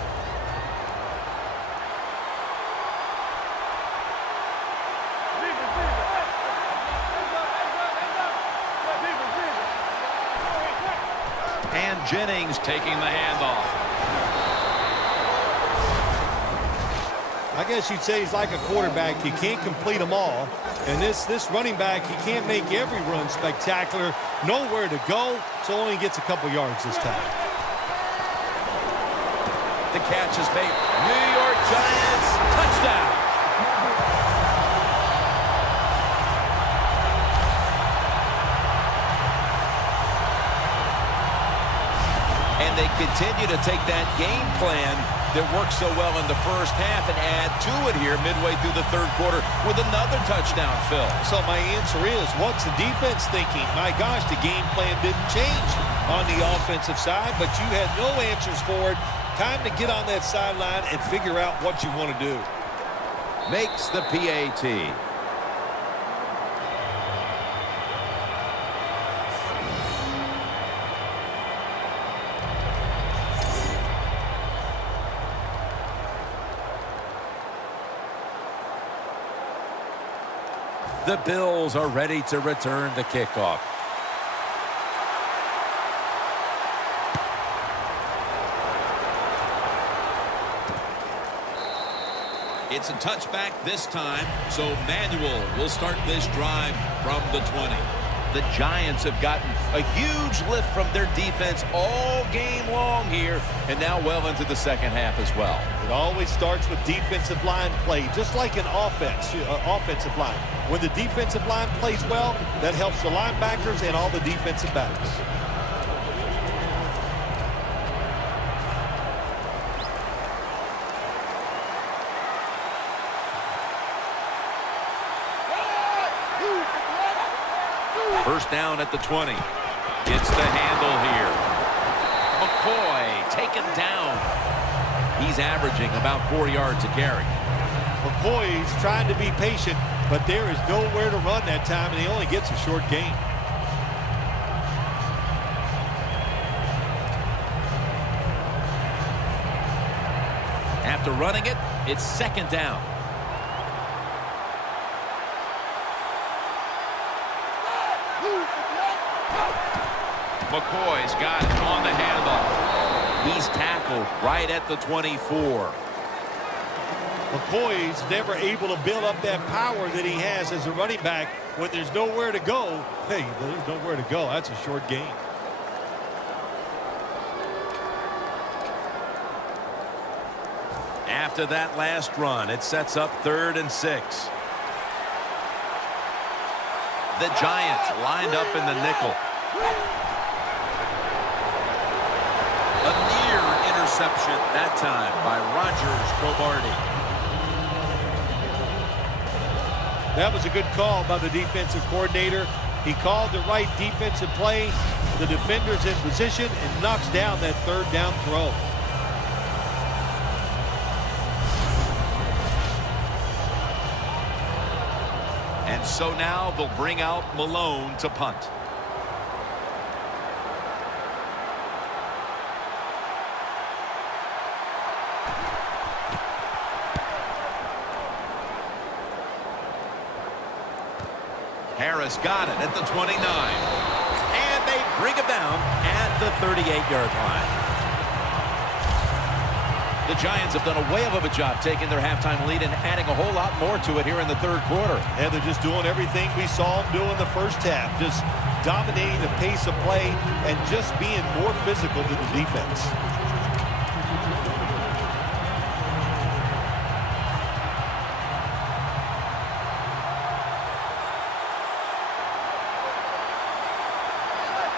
And Jennings taking the handoff. I guess you'd say he's like a quarterback. You can't complete them all. And this running back, he can't make every run spectacular. Nowhere to go, so only gets a couple yards this time. The catch is made. New York Giants touchdown. And they continue to take that game plan that worked so well in the first half and add to it here midway through the 3rd quarter with another touchdown, Phil. So my answer is, what's the defense thinking? My gosh, the game plan didn't change on the offensive side, but you had no answers for it. Time to get on that sideline and figure out what you want to do. Makes the PAT. The Bills are ready to return the kickoff. It's a touchback this time, so Manuel will start this drive from the 20. The Giants have gotten a huge lift from their defense all game long here, and now well into the 2nd half as well. It always starts with defensive line play, just like an offensive line. When the defensive line plays well, that helps the linebackers and all the defensive backs. First down at the 20. Gets the handle here. McCoy taken down. He's averaging about 4 yards a carry. McCoy's trying to be patient, but there is nowhere to run that time, and he only gets a short gain. After running it, it's 2nd down. McCoy's got it on the handoff. He's tackled right at the 24. McCoy's never able to build up that power that he has as a running back. When there's nowhere to go, hey, there's nowhere to go. That's a short gain. After that last run, it sets up 3rd and 6. The Giants lined up in the nickel. A near interception that time by Rogers Cromartie. That was a good call by the defensive coordinator. He called the right defensive play. The defender's in position and knocks down that 3rd down throw. And so now they'll bring out Malone to punt. Harris got it at the 29. And they bring him down at the 38-yard line. The Giants have done a whale of a job taking their halftime lead and adding a whole lot more to it here in the 3rd quarter. And they're just doing everything we saw them do in the first half. Just dominating the pace of play and just being more physical than the defense.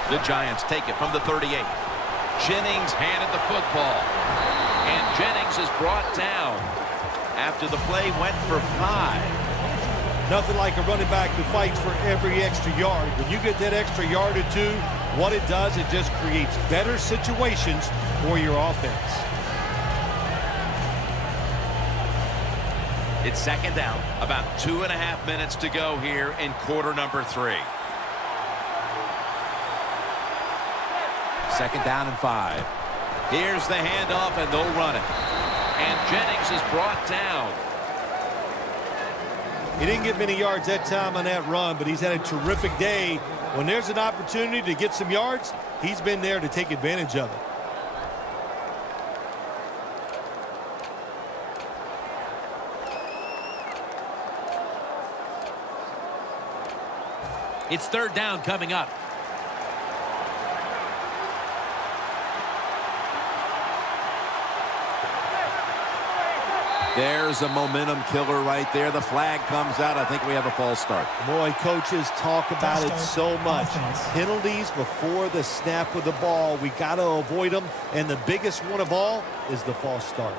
The Giants take it from the 38. Jennings handed the football. And Jennings is brought down after the play went for 5. Nothing like a running back who fights for every extra yard. When you get that extra yard or two, what it does, it just creates better situations for your offense. It's second down. About 2.5 minutes to go here in quarter number 3. Second down and 5. Here's the handoff, and they'll run it. And Jennings is brought down. He didn't get many yards that time on that run, but he's had a terrific day. When there's an opportunity to get some yards, he's been there to take advantage of it. It's third down coming up. There's a momentum killer right there. The flag comes out. I think we have a false start. Boy, coaches talk about it so much. Penalties before the snap of the ball. We got to avoid them. And the biggest one of all is the false start.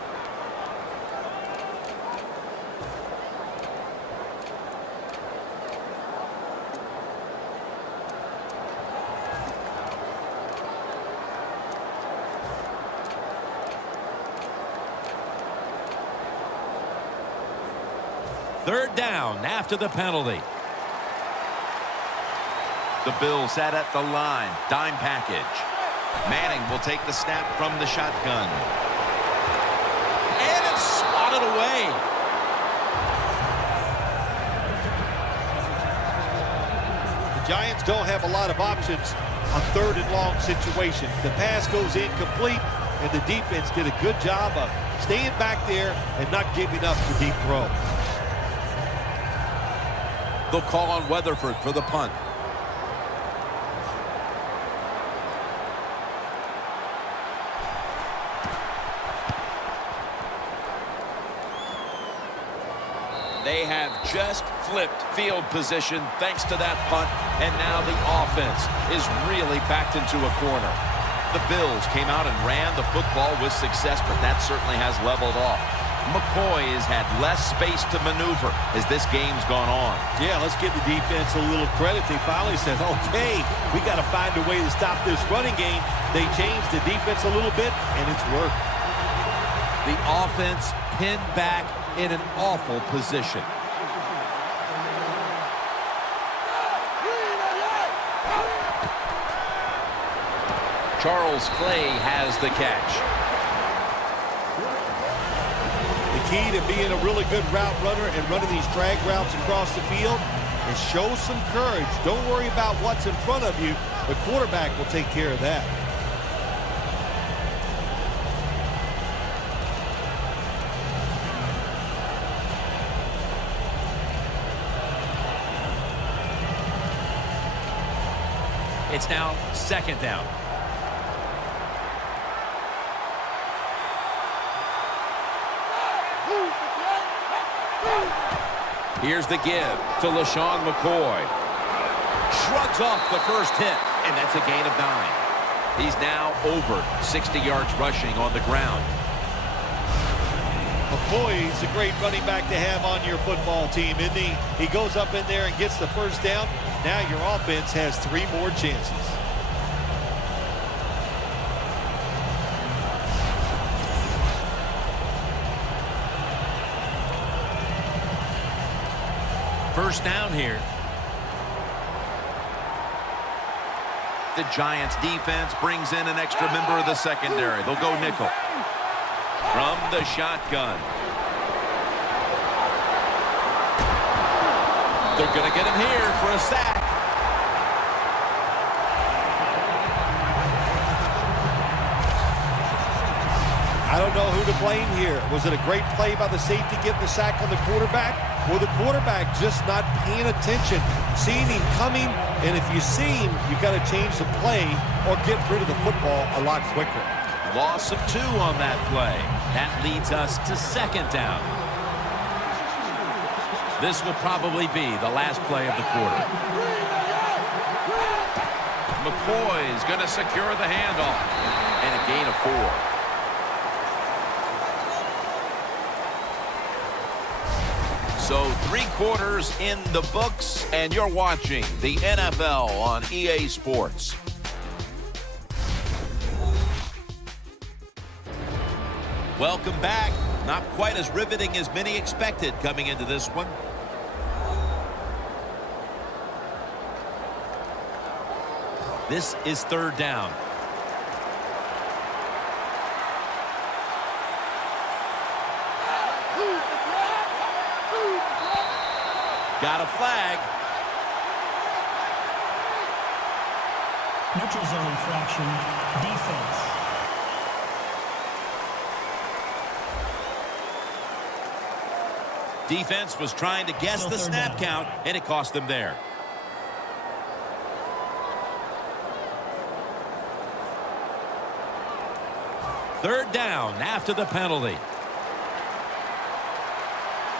Third down after the penalty. The Bills sat at the line. Dime package. Manning will take the snap from the shotgun. And it's swatted away. The Giants don't have a lot of options on third and long situations. The pass goes incomplete, and the defense did a good job of staying back there and not giving up the deep throw. They'll call on Weatherford for the punt. They have just flipped field position thanks to that punt, and now the offense is really backed into a corner. The Bills came out and ran the football with success, but that certainly has leveled off. McCoy has had less space to maneuver as this game's gone on. Yeah, let's give the defense a little credit. They finally said, okay, we got to find a way to stop this running game. They changed the defense a little bit, and it's worked. The offense pinned back in an awful position. Charles Clay has the catch. The key to being a really good route runner and running these drag routes across the field is show some courage. Don't worry about what's in front of you. The quarterback will take care of that. It's now second down. Here's the give to LeSean McCoy. Shrugs off the first hit, and that's a gain of 9. He's now over 60 yards rushing on the ground. McCoy's a great running back to have on your football team, isn't he? He goes up in there and gets the first down. Now your offense has 3 more chances. First down here. The Giants defense brings in an extra member of the secondary. They'll go nickel. From the shotgun. They're going to get him here for a sack. I don't know who to blame here. Was it a great play by the safety getting the sack on the quarterback? Or the quarterback just not paying attention, seeing him coming, and if you see him, you've got to change the play or get rid of the football a lot quicker. Loss of 2 on that play. That leads us to second down. This will probably be the last play of the quarter. McCoy's going to secure the handoff. And a gain of 4. So 3 quarters in the books, and you're watching the NFL on EA Sports. Welcome back. Not quite as riveting as many expected coming into this one. This is 3rd down. Got a flag. Neutral zone infraction. Defense. Defense was trying to guess the snap count, and it cost them there. Third down after the penalty.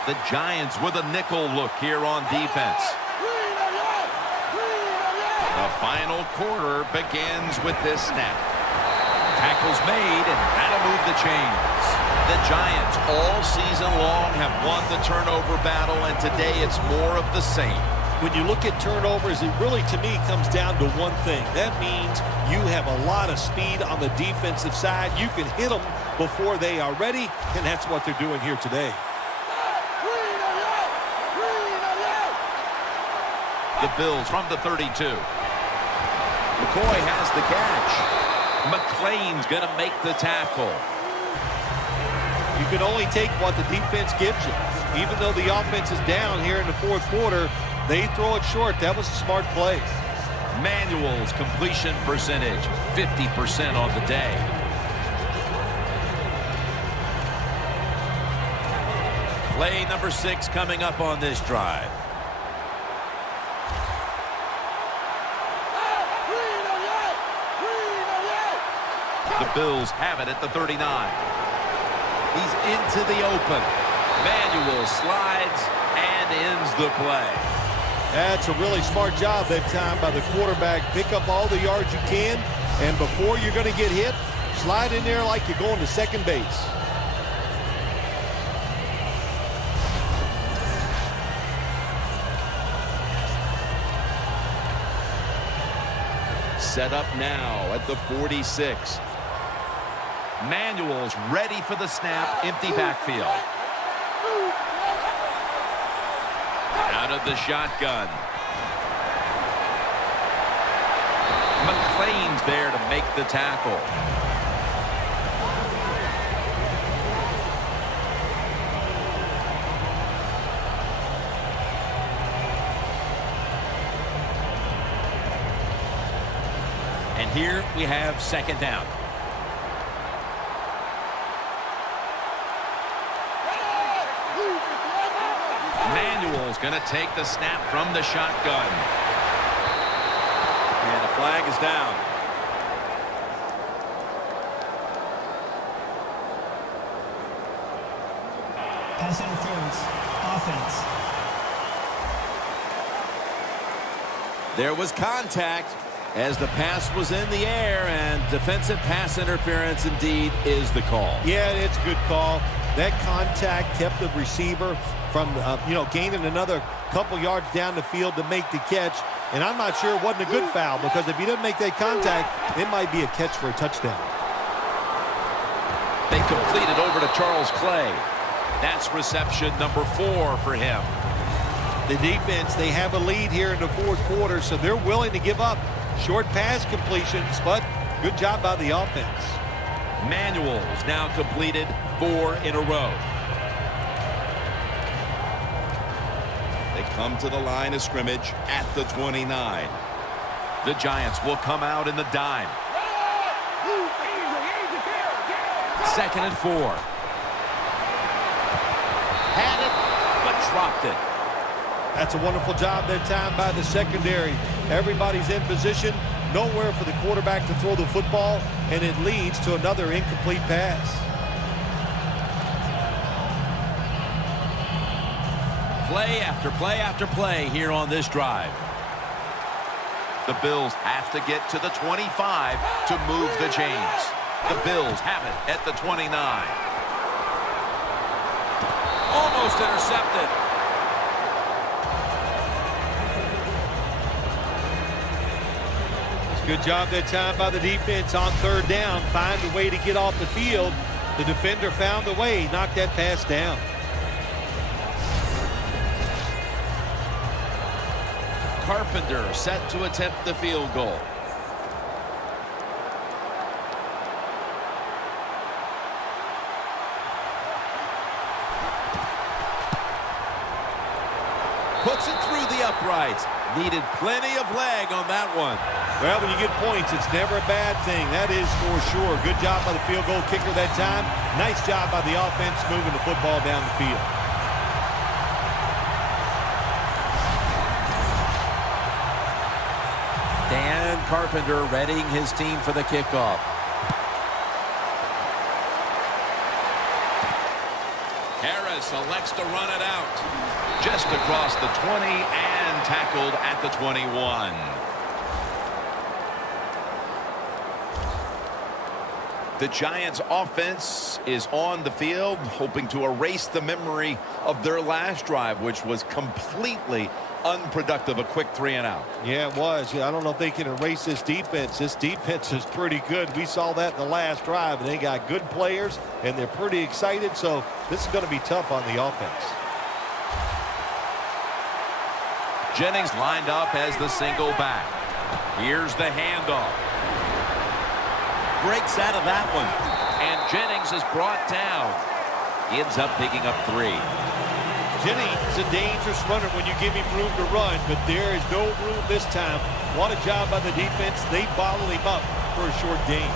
The Giants with a nickel look here on defense. The final quarter begins with this snap. Tackle's made, and that'll move the chains. The Giants all season long have won the turnover battle, and today it's more of the same. When you look at turnovers, it really, to me, comes down to one thing. That means you have a lot of speed on the defensive side. You can hit them before they are ready, and that's what they're doing here today. The Bills from the 32. McCoy has the catch. McClain's going to make the tackle. You can only take what the defense gives you. Even though the offense is down here in the 4th quarter, they throw it short. That was a smart play. Manuel's completion percentage, 50% on the day. Play number 6 coming up on this drive. The Bills have it at the 39. He's into the open. Manuel slides and ends the play. That's a really smart job that time by the quarterback. Pick up all the yards you can, and before you're going to get hit, slide in there like you're going to second base. Set up now at the 46. Manuel's ready for the snap, empty backfield. Out of the shotgun. McClain's there to make the tackle. And here we have 2nd down. Manuel's going to take the snap from the shotgun. And the flag is down. Pass interference. Offense. There was contact as the pass was in the air, and defensive pass interference indeed is the call. Yeah, it's a good call. That contact kept the receiver from, gaining another couple yards down the field to make the catch. And I'm not sure it wasn't a good foul, because if he doesn't make that contact, it might be a catch for a touchdown. They complete it over to Charles Clay. That's reception number 4 for him. The defense, they have a lead here in the 4th quarter, so they're willing to give up short pass completions, but good job by the offense. Manuel's now completed 4 in a row. They come to the line of scrimmage at the 29. The Giants will come out in the dime. 2nd and 4. Had it, but dropped it. That's a wonderful job that time by the secondary. Everybody's in position, nowhere for the quarterback to throw the football, and it leads to another incomplete pass. Play after play after play here on this drive. The Bills have to get to the 25 to move the chains. The Bills have it at the 29. Almost intercepted. Good job that time by the defense on third down. Find a way to get off the field. The defender found a way, knocked that pass down. Carpenter set to attempt the field goal. Puts it through the uprights. Needed plenty of leg on that one. Well, when you get points, it's never a bad thing. That is for sure. Good job by the field goal kicker that time. Nice job by the offense moving the football down the field. Dan Carpenter readying his team for the kickoff. Harris elects to run it out. Just across the 20 and tackled at the 21. The Giants offense is on the field, hoping to erase the memory of their last drive, which was completely unproductive, a quick 3 and out. Yeah, it was. I don't know if they can erase this defense. This defense is pretty good. We saw that in the last drive, and they got good players, and they're pretty excited, so this is going to be tough on the offense. Jennings lined up as the single back. Here's the handoff. Breaks out of that one. And Jennings is brought down. He ends up picking up 3. Jennings is a dangerous runner when you give him room to run, but there is no room this time. What a job by the defense. They bottled him up for a short gain.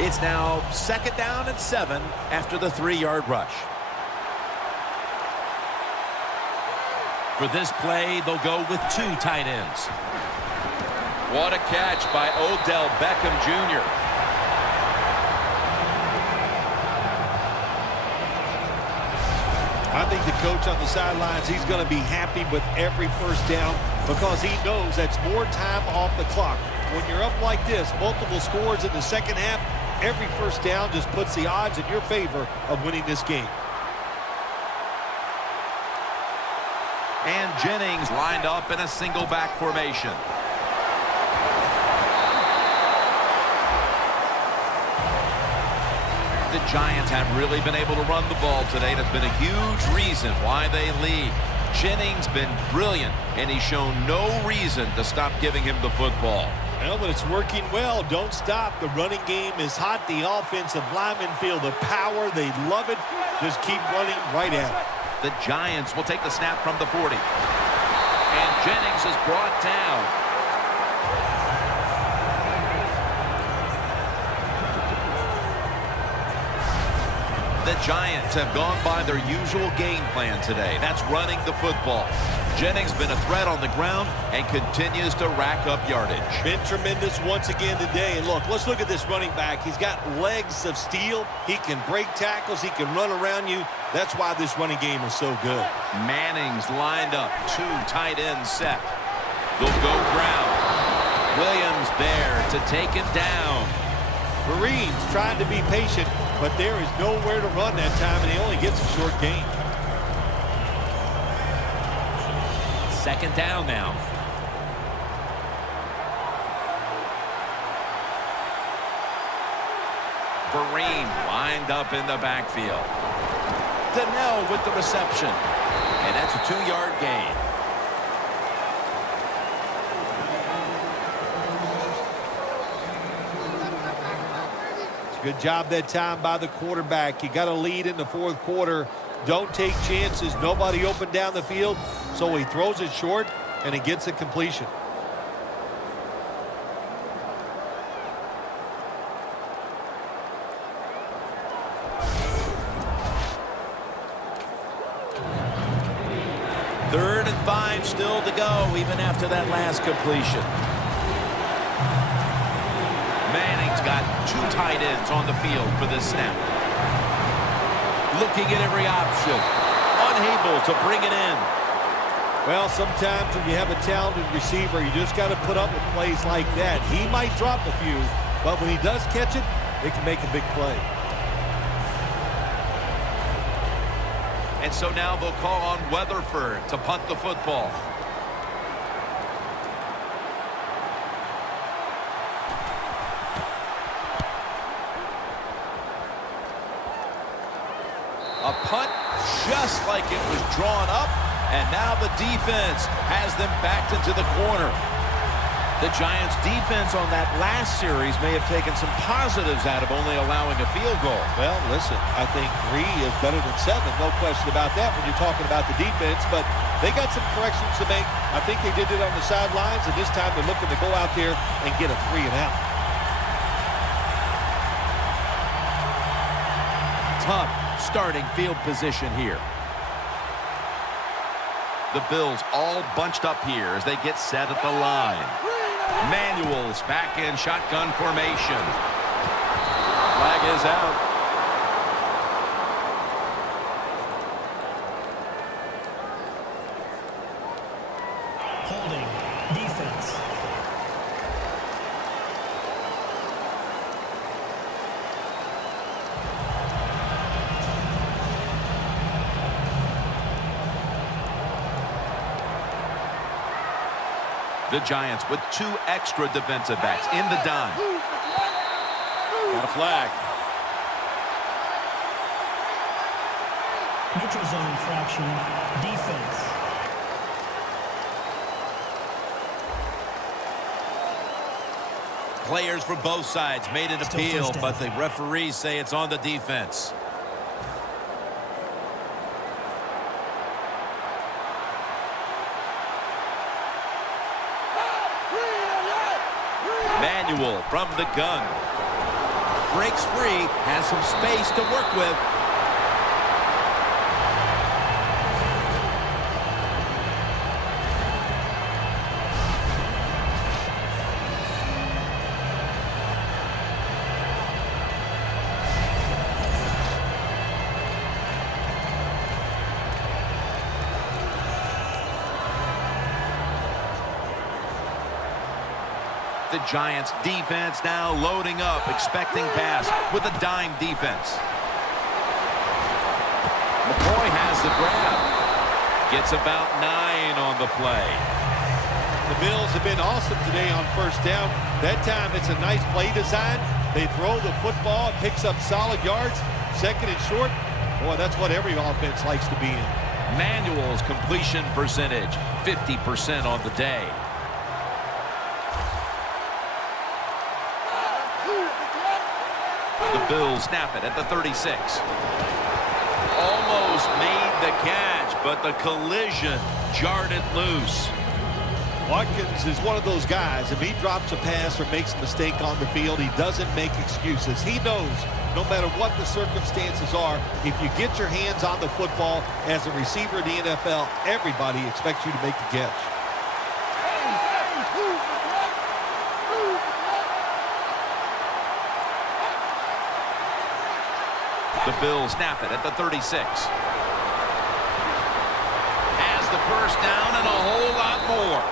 It's now 2nd down and 7 after the 3-yard rush. For this play, they'll go with 2 tight ends. What a catch by Odell Beckham Jr. I think the coach on the sidelines, he's going to be happy with every first down because he knows that's more time off the clock. When you're up like this, multiple scores in the second half, every first down just puts the odds in your favor of winning this game. And Jennings lined up in a single back formation. The Giants have really been able to run the ball today. That's been a huge reason why they lead. Jennings been brilliant, and he's shown no reason to stop giving him the football. Well, but it's working well. Don't stop. The running game is hot. The offensive linemen feel the power. They love it. Just keep running right at it. The Giants will take the snap from the 40. And Jennings is brought down. The Giants have gone by their usual game plan today. That's running the football. Jennings been a threat on the ground and continues to rack up yardage. Been tremendous once again today. And look, let's look at this running back. He's got legs of steel. He can break tackles. He can run around you. That's why this running game is so good. Manning's lined up. 2 tight ends set. They'll go ground. Williams there to take it down. Marines trying to be patient, but there is nowhere to run that time, and he only gets a short gain. 2nd down now. Vereen lined up in the backfield. Donnell with the reception. And that's a 2-yard gain. Good job that time by the quarterback. You got a lead in the 4th quarter. Don't take chances. Nobody opened down the field, so he throws it short, and he gets a completion. Third and 5 still to go, even after that last completion. Manning's got 2 tight ends on the field for this snap. Looking at every option. unable to bring it in. Well, sometimes when you have a talented receiver, you just got to put up with plays like that. He might drop a few, but when he does catch it, it can make a big play. And so now they'll call on Weatherford to punt the football. A punt just like it was drawn up, and now the defense has them backed into the corner. The Giants' defense on that last series may have taken some positives out of only allowing a field goal. Well, listen, I think 3 is better than 7. No question about that when you're talking about the defense, but they got some corrections to make. I think they did it on the sidelines, and this time they're looking to go out there and get a 3 and out. Tough starting field position here. The Bills all bunched up here as they get set at the line. Manuel's back in shotgun formation. Flag is out. Holding. Defense. The Giants with 2 extra defensive backs in the dime. Got a flag. Neutral zone infraction. Defense. Players for both sides made an appeal, but the referees say it's on the defense. Manuel from the gun. Breaks free, has some space to work with. The Giants defense now loading up, expecting pass with a dime defense. McCoy has the grab. Gets about 9 on the play. The Bills have been awesome today on first down. That time it's a nice play design. They throw the football, it picks up solid yards. 2nd and short. Boy, that's what every offense likes to be in. Manuel's completion percentage, 50% on the day. The Bills snap it at the 36. Almost made the catch, but the collision jarred it loose. Watkins is one of those guys. If he drops a pass or makes a mistake on the field, he doesn't make excuses. He knows no matter what the circumstances are, if you get your hands on the football as a receiver in the NFL, everybody expects you to make the catch. The Bills snap it at the 36. Has the first down and a whole lot more.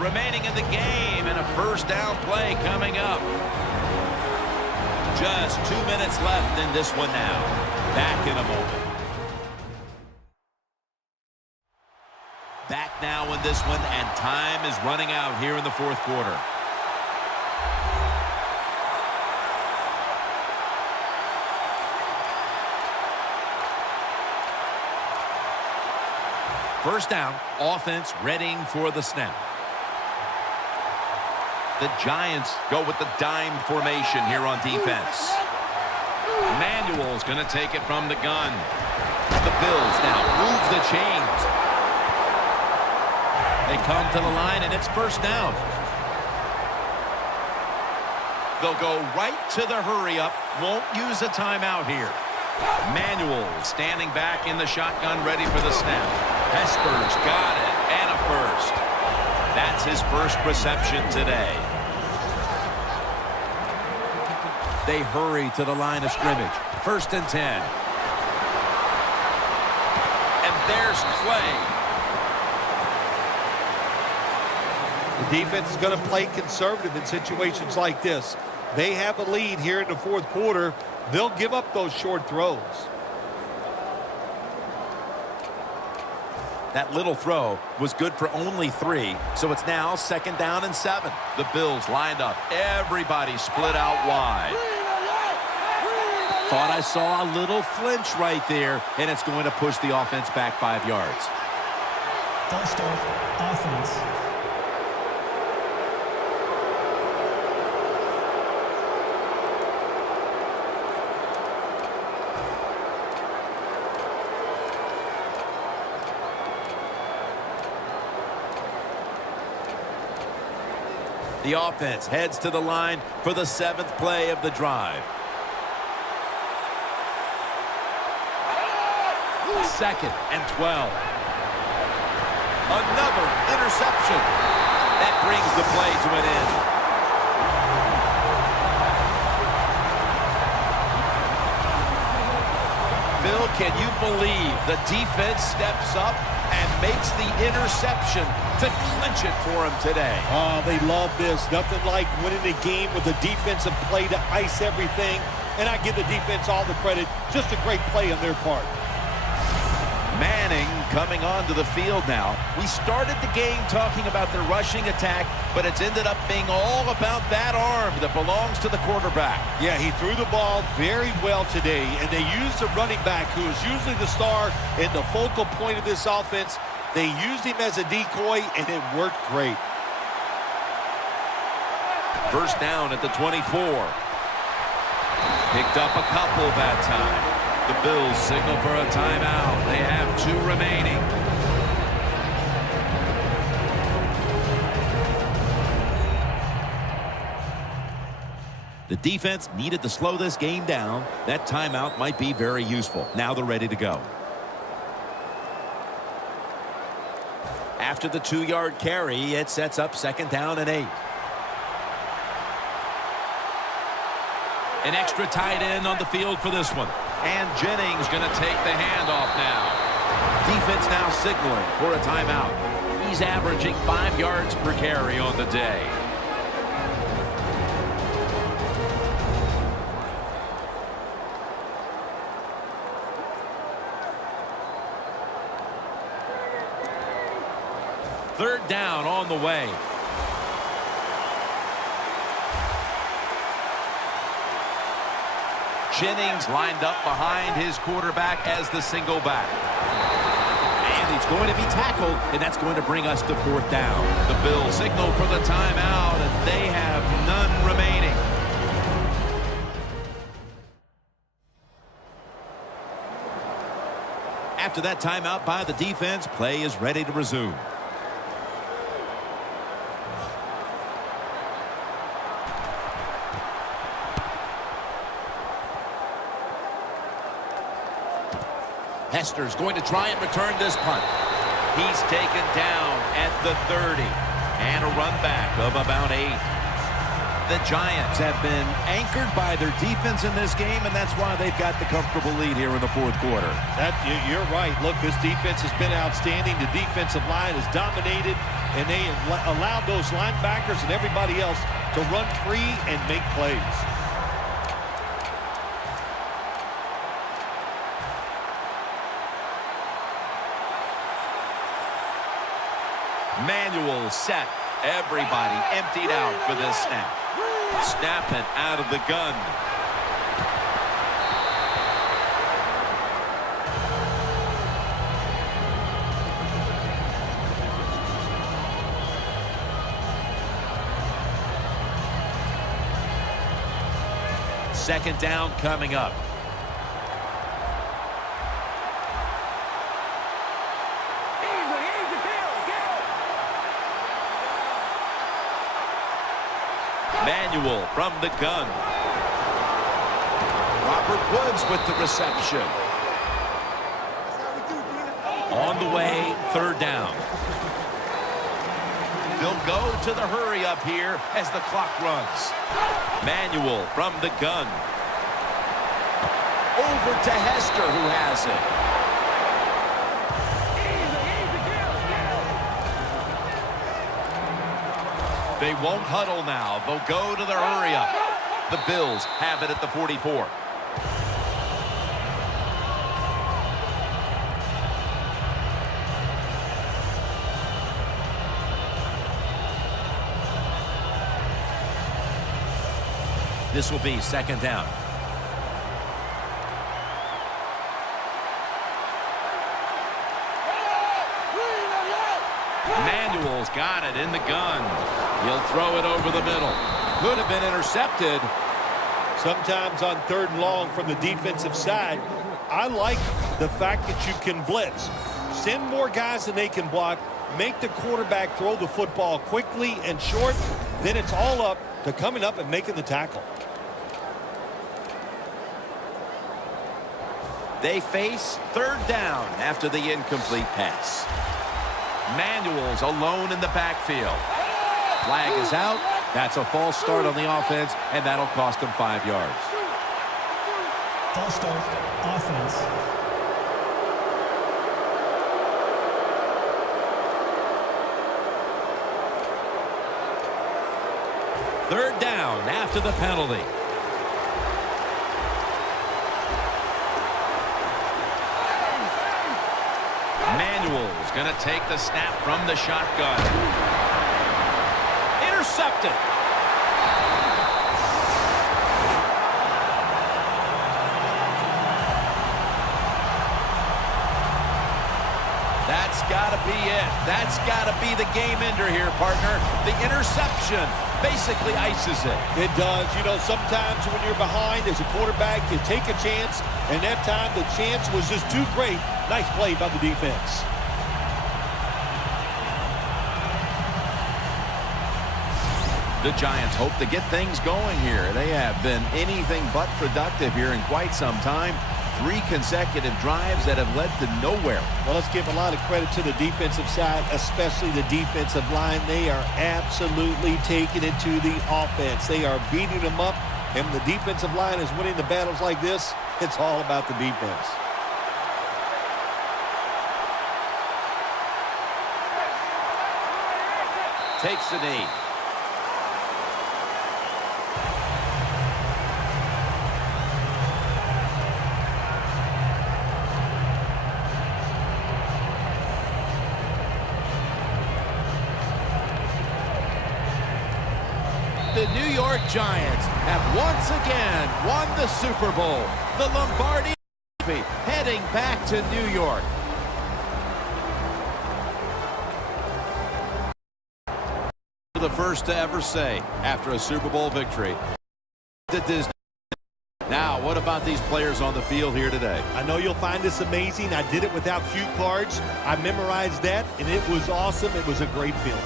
Remaining in the game and a first down play coming up. Just 2 minutes left in this one now. Back in a moment. Back now in this one, and time is running out here in the 4th quarter. First down, offense readying for the snap. The Giants go with the dime formation here on defense. Manuel's going to take it from the gun. The Bills now move the chains. They come to the line, and it's first down. They'll go right to the hurry-up. Won't use a timeout here. Manuel standing back in the shotgun, ready for the snap. Hesper's got it, and a first. That's his first reception today. They hurry to the line of scrimmage. 1st and 10. And there's Clay. The defense is going to play conservative in situations like this. They have a lead here in the 4th quarter. They'll give up those short throws. That little throw was good for only 3, so it's now 2nd down and 7. The Bills lined up. Everybody split out wide. Thought I saw a little flinch right there, and it's going to push the offense back 5 yards. First off, offense. The offense heads to the line for the 7th play of the drive. 2nd and 12. Another interception. That brings the play to an end. Phil, can you believe the defense steps up and makes the interception to clinch it for him today? Oh, they love this. Nothing like winning a game with a defensive play to ice everything. And I give the defense all the credit. Just a great play on their part. Manning coming onto the field now. We started the game talking about their rushing attack, but it's ended up being all about that arm that belongs to the quarterback. Yeah, he threw the ball very well today, and they used the running back, who is usually the star and the focal point of this offense. They used him as a decoy, and it worked great. 1st down at the 24. Picked up a couple that time. The Bills signal for a timeout. They have 2 remaining. The defense needed to slow this game down. That timeout might be very useful. Now they're ready to go. After the 2-yard carry, it sets up 2nd down and 8. An extra tight end on the field for this one. And Jennings going to take the handoff now. Defense now signaling for a timeout. He's averaging 5 yards per carry on the day. Third down on the way. Jennings lined up behind his quarterback as the single back. And he's going to be tackled, and that's going to bring us to 4th down. The Bills signal for the timeout, and they have none remaining. After that timeout by the defense, play is ready to resume. Hester's going to try and return this punt. He's taken down at the 30. And a run back of about 8. The Giants have been anchored by their defense in this game, and that's why they've got the comfortable lead here in the 4th quarter. You're right. Look, this defense has been outstanding. The defensive line has dominated, and they have allowed those linebackers and everybody else to run free and make plays. Manuel set. Everybody emptied out for this snap. Snapping out of the gun. Second down coming up. Manuel from the gun. Robert Woods with the reception. On the way, third down. They'll go to the hurry up here as the clock runs. Manuel from the gun. Over to Hester, who has it. They won't huddle now. They'll go to the hurry up. The Bills have it at the 44. This will be second down. Manuel's got it in the gun. He'll throw it over the middle. Could have been intercepted. Sometimes on third and long from the defensive side, I like the fact that you can blitz. Send more guys than they can block. Make the quarterback throw the football quickly and short. Then it's all up to coming up and making the tackle. They face third down after the incomplete pass. Manuel's alone in the backfield. Flag is out. That's a false start on the offense, and that'll cost them 5 yards. False start, offense. Third down after the penalty. Manuel's going to take the snap from the shotgun. Intercepted. That's got to be it. That's got to be the game ender here, partner. The interception basically ices it. It does. You know, sometimes when you're behind as a quarterback, you take a chance, and that time the chance was just too great. Nice play by the defense. The Giants hope to get things going here. They have been anything but productive here in quite some time. 3 consecutive drives that have led to nowhere. Well, let's give a lot of credit to the defensive side, especially the defensive line. They are absolutely taking it to the offense. They are beating them up, and the defensive line is winning the battles like this. It's all about the defense. Takes the knee. The New York Giants have once again won the Super Bowl. The Lombardi Trophy heading back to New York. The first to ever say after a Super Bowl victory that this. Now, what about these players on the field here today? I know you'll find this amazing. I did it without cue cards. I memorized that, and it was awesome. It was a great feeling.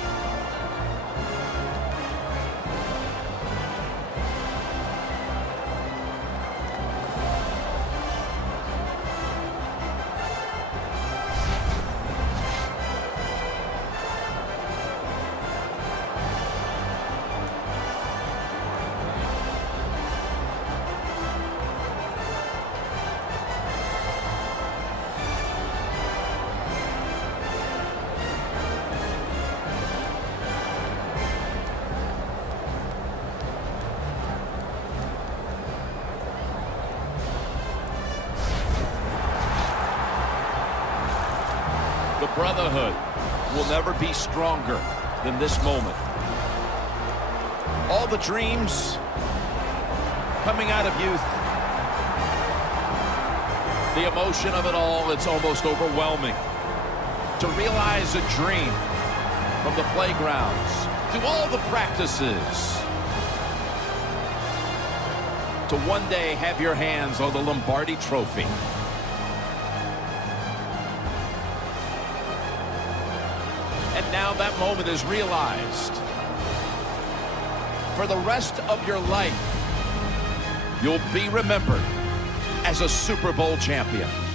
The brotherhood will never be stronger than this moment. All the dreams coming out of youth. The emotion of it all, it's almost overwhelming. To realize a dream from the playgrounds, through all the practices, to one day have your hands on the Lombardi Trophy. And now that moment is realized. for the rest of your life, you'll be remembered as a Super Bowl champion.